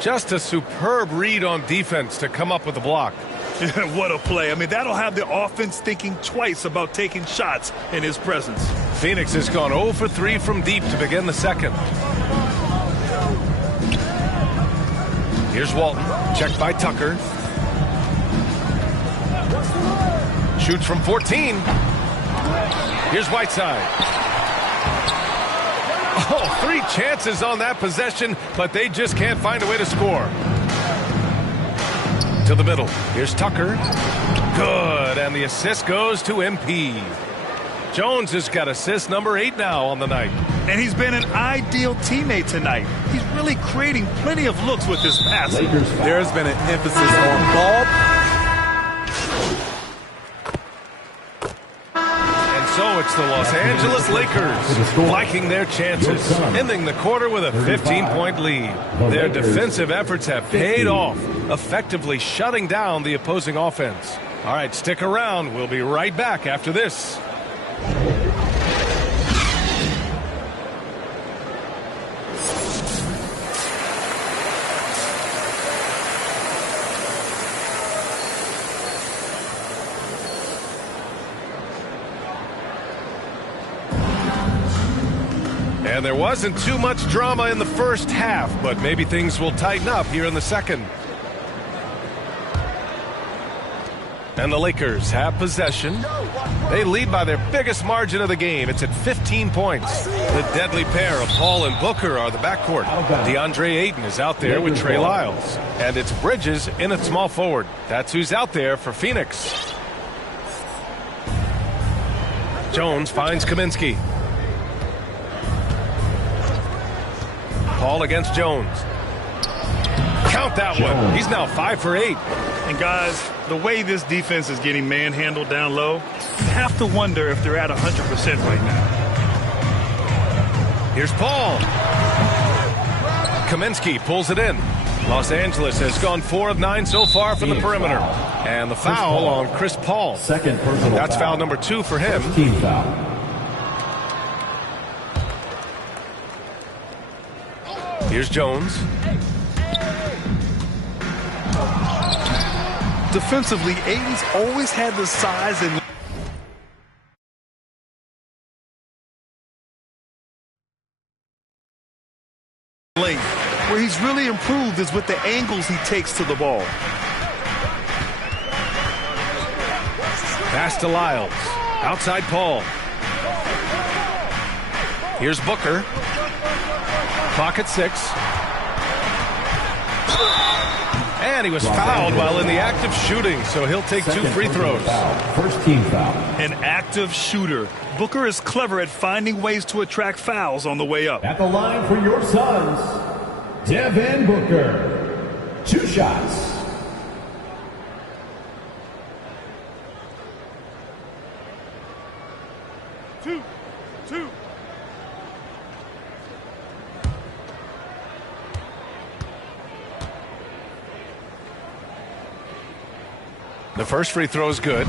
Just a superb read on defense to come up with the block. What a play. I mean, that'll have the offense thinking twice about taking shots in his presence. Phoenix has gone 0 for 3 from deep to begin the second. Here's Walton. Checked by Tucker. Shoots from 14. Here's Whiteside. Oh, 3 chances on that possession, but they just can't find a way to score. To the middle. Here's Tucker. Good, and the assist goes to MP. Jones has got assist number 8 now on the night. And he's been an ideal teammate tonight. He's really creating plenty of looks with his passing. There's been an emphasis on ball. So it's the Los Angeles Lakers liking their chances, ending the quarter with a 15-point lead. Their defensive efforts have paid off, effectively shutting down the opposing offense. All right, stick around. We'll be right back after this. And there wasn't too much drama in the first half, but maybe things will tighten up here in the second. And the Lakers have possession. They lead by their biggest margin of the game. It's at 15 points. The deadly pair of Paul and Booker are the backcourt. DeAndre Ayton is out there with Trey Lyles. And it's Bridges in at small forward. That's who's out there for Phoenix. Jones finds Kaminsky. Paul against Jones. Count that one. He's now 5 for 8. And guys, the way this defense is getting manhandled down low, you have to wonder if they're at 100% right now. Here's Paul. Kaminsky pulls it in. Los Angeles has gone 4 of 9 so far from the perimeter. And the foul on Chris Paul. Second personal That's foul. foul number 2 for him. Team foul. Here's Jones. Defensively, Aiden's always had the size and length. Where he's really improved is with the angles he takes to the ball. Pass to Lyles. Outside Paul. Here's Booker. Clock at 6. And he was fouled while in the act of shooting, so he'll take 2 free throws. First team foul. An active shooter. Booker is clever at finding ways to attract fouls on the way up. At the line for your Suns, Devin Booker. 2 shots. Two. The first free throw is good.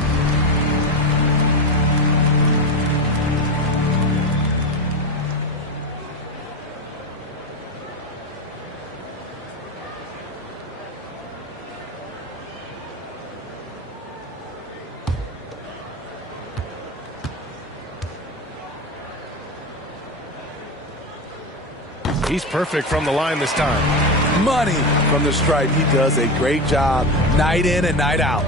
He's perfect from the line this time. Money from the stripe. He does a great job night in and night out.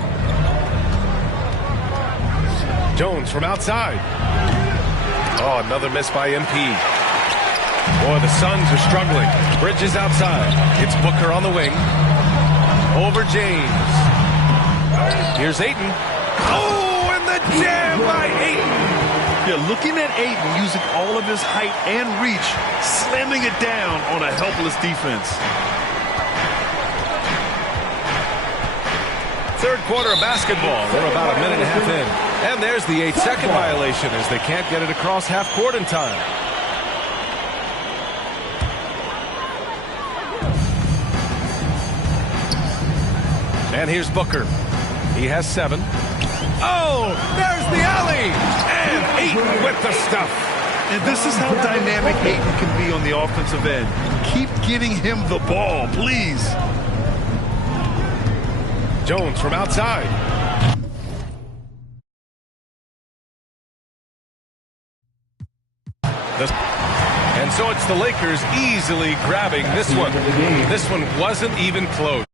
Jones from outside. Oh, another miss by MP. Boy, the Suns are struggling. Bridges outside. It's Booker on the wing. Over James. Here's Ayton. Oh, and the jam by Ayton. Yeah, looking at Ayton using all of his height and reach, slamming it down on a helpless defense. Third quarter of basketball. We're about a minute and a half in. And there's the 8-second violation as they can't get it across half court in time. And here's Booker. He has 7. Oh, there's the alley! And Ayton with the stuff. And this is how dynamic Ayton can be on the offensive end. Keep getting him the ball, please. Jones from outside. And so it's the Lakers easily grabbing this one. This one wasn't even close.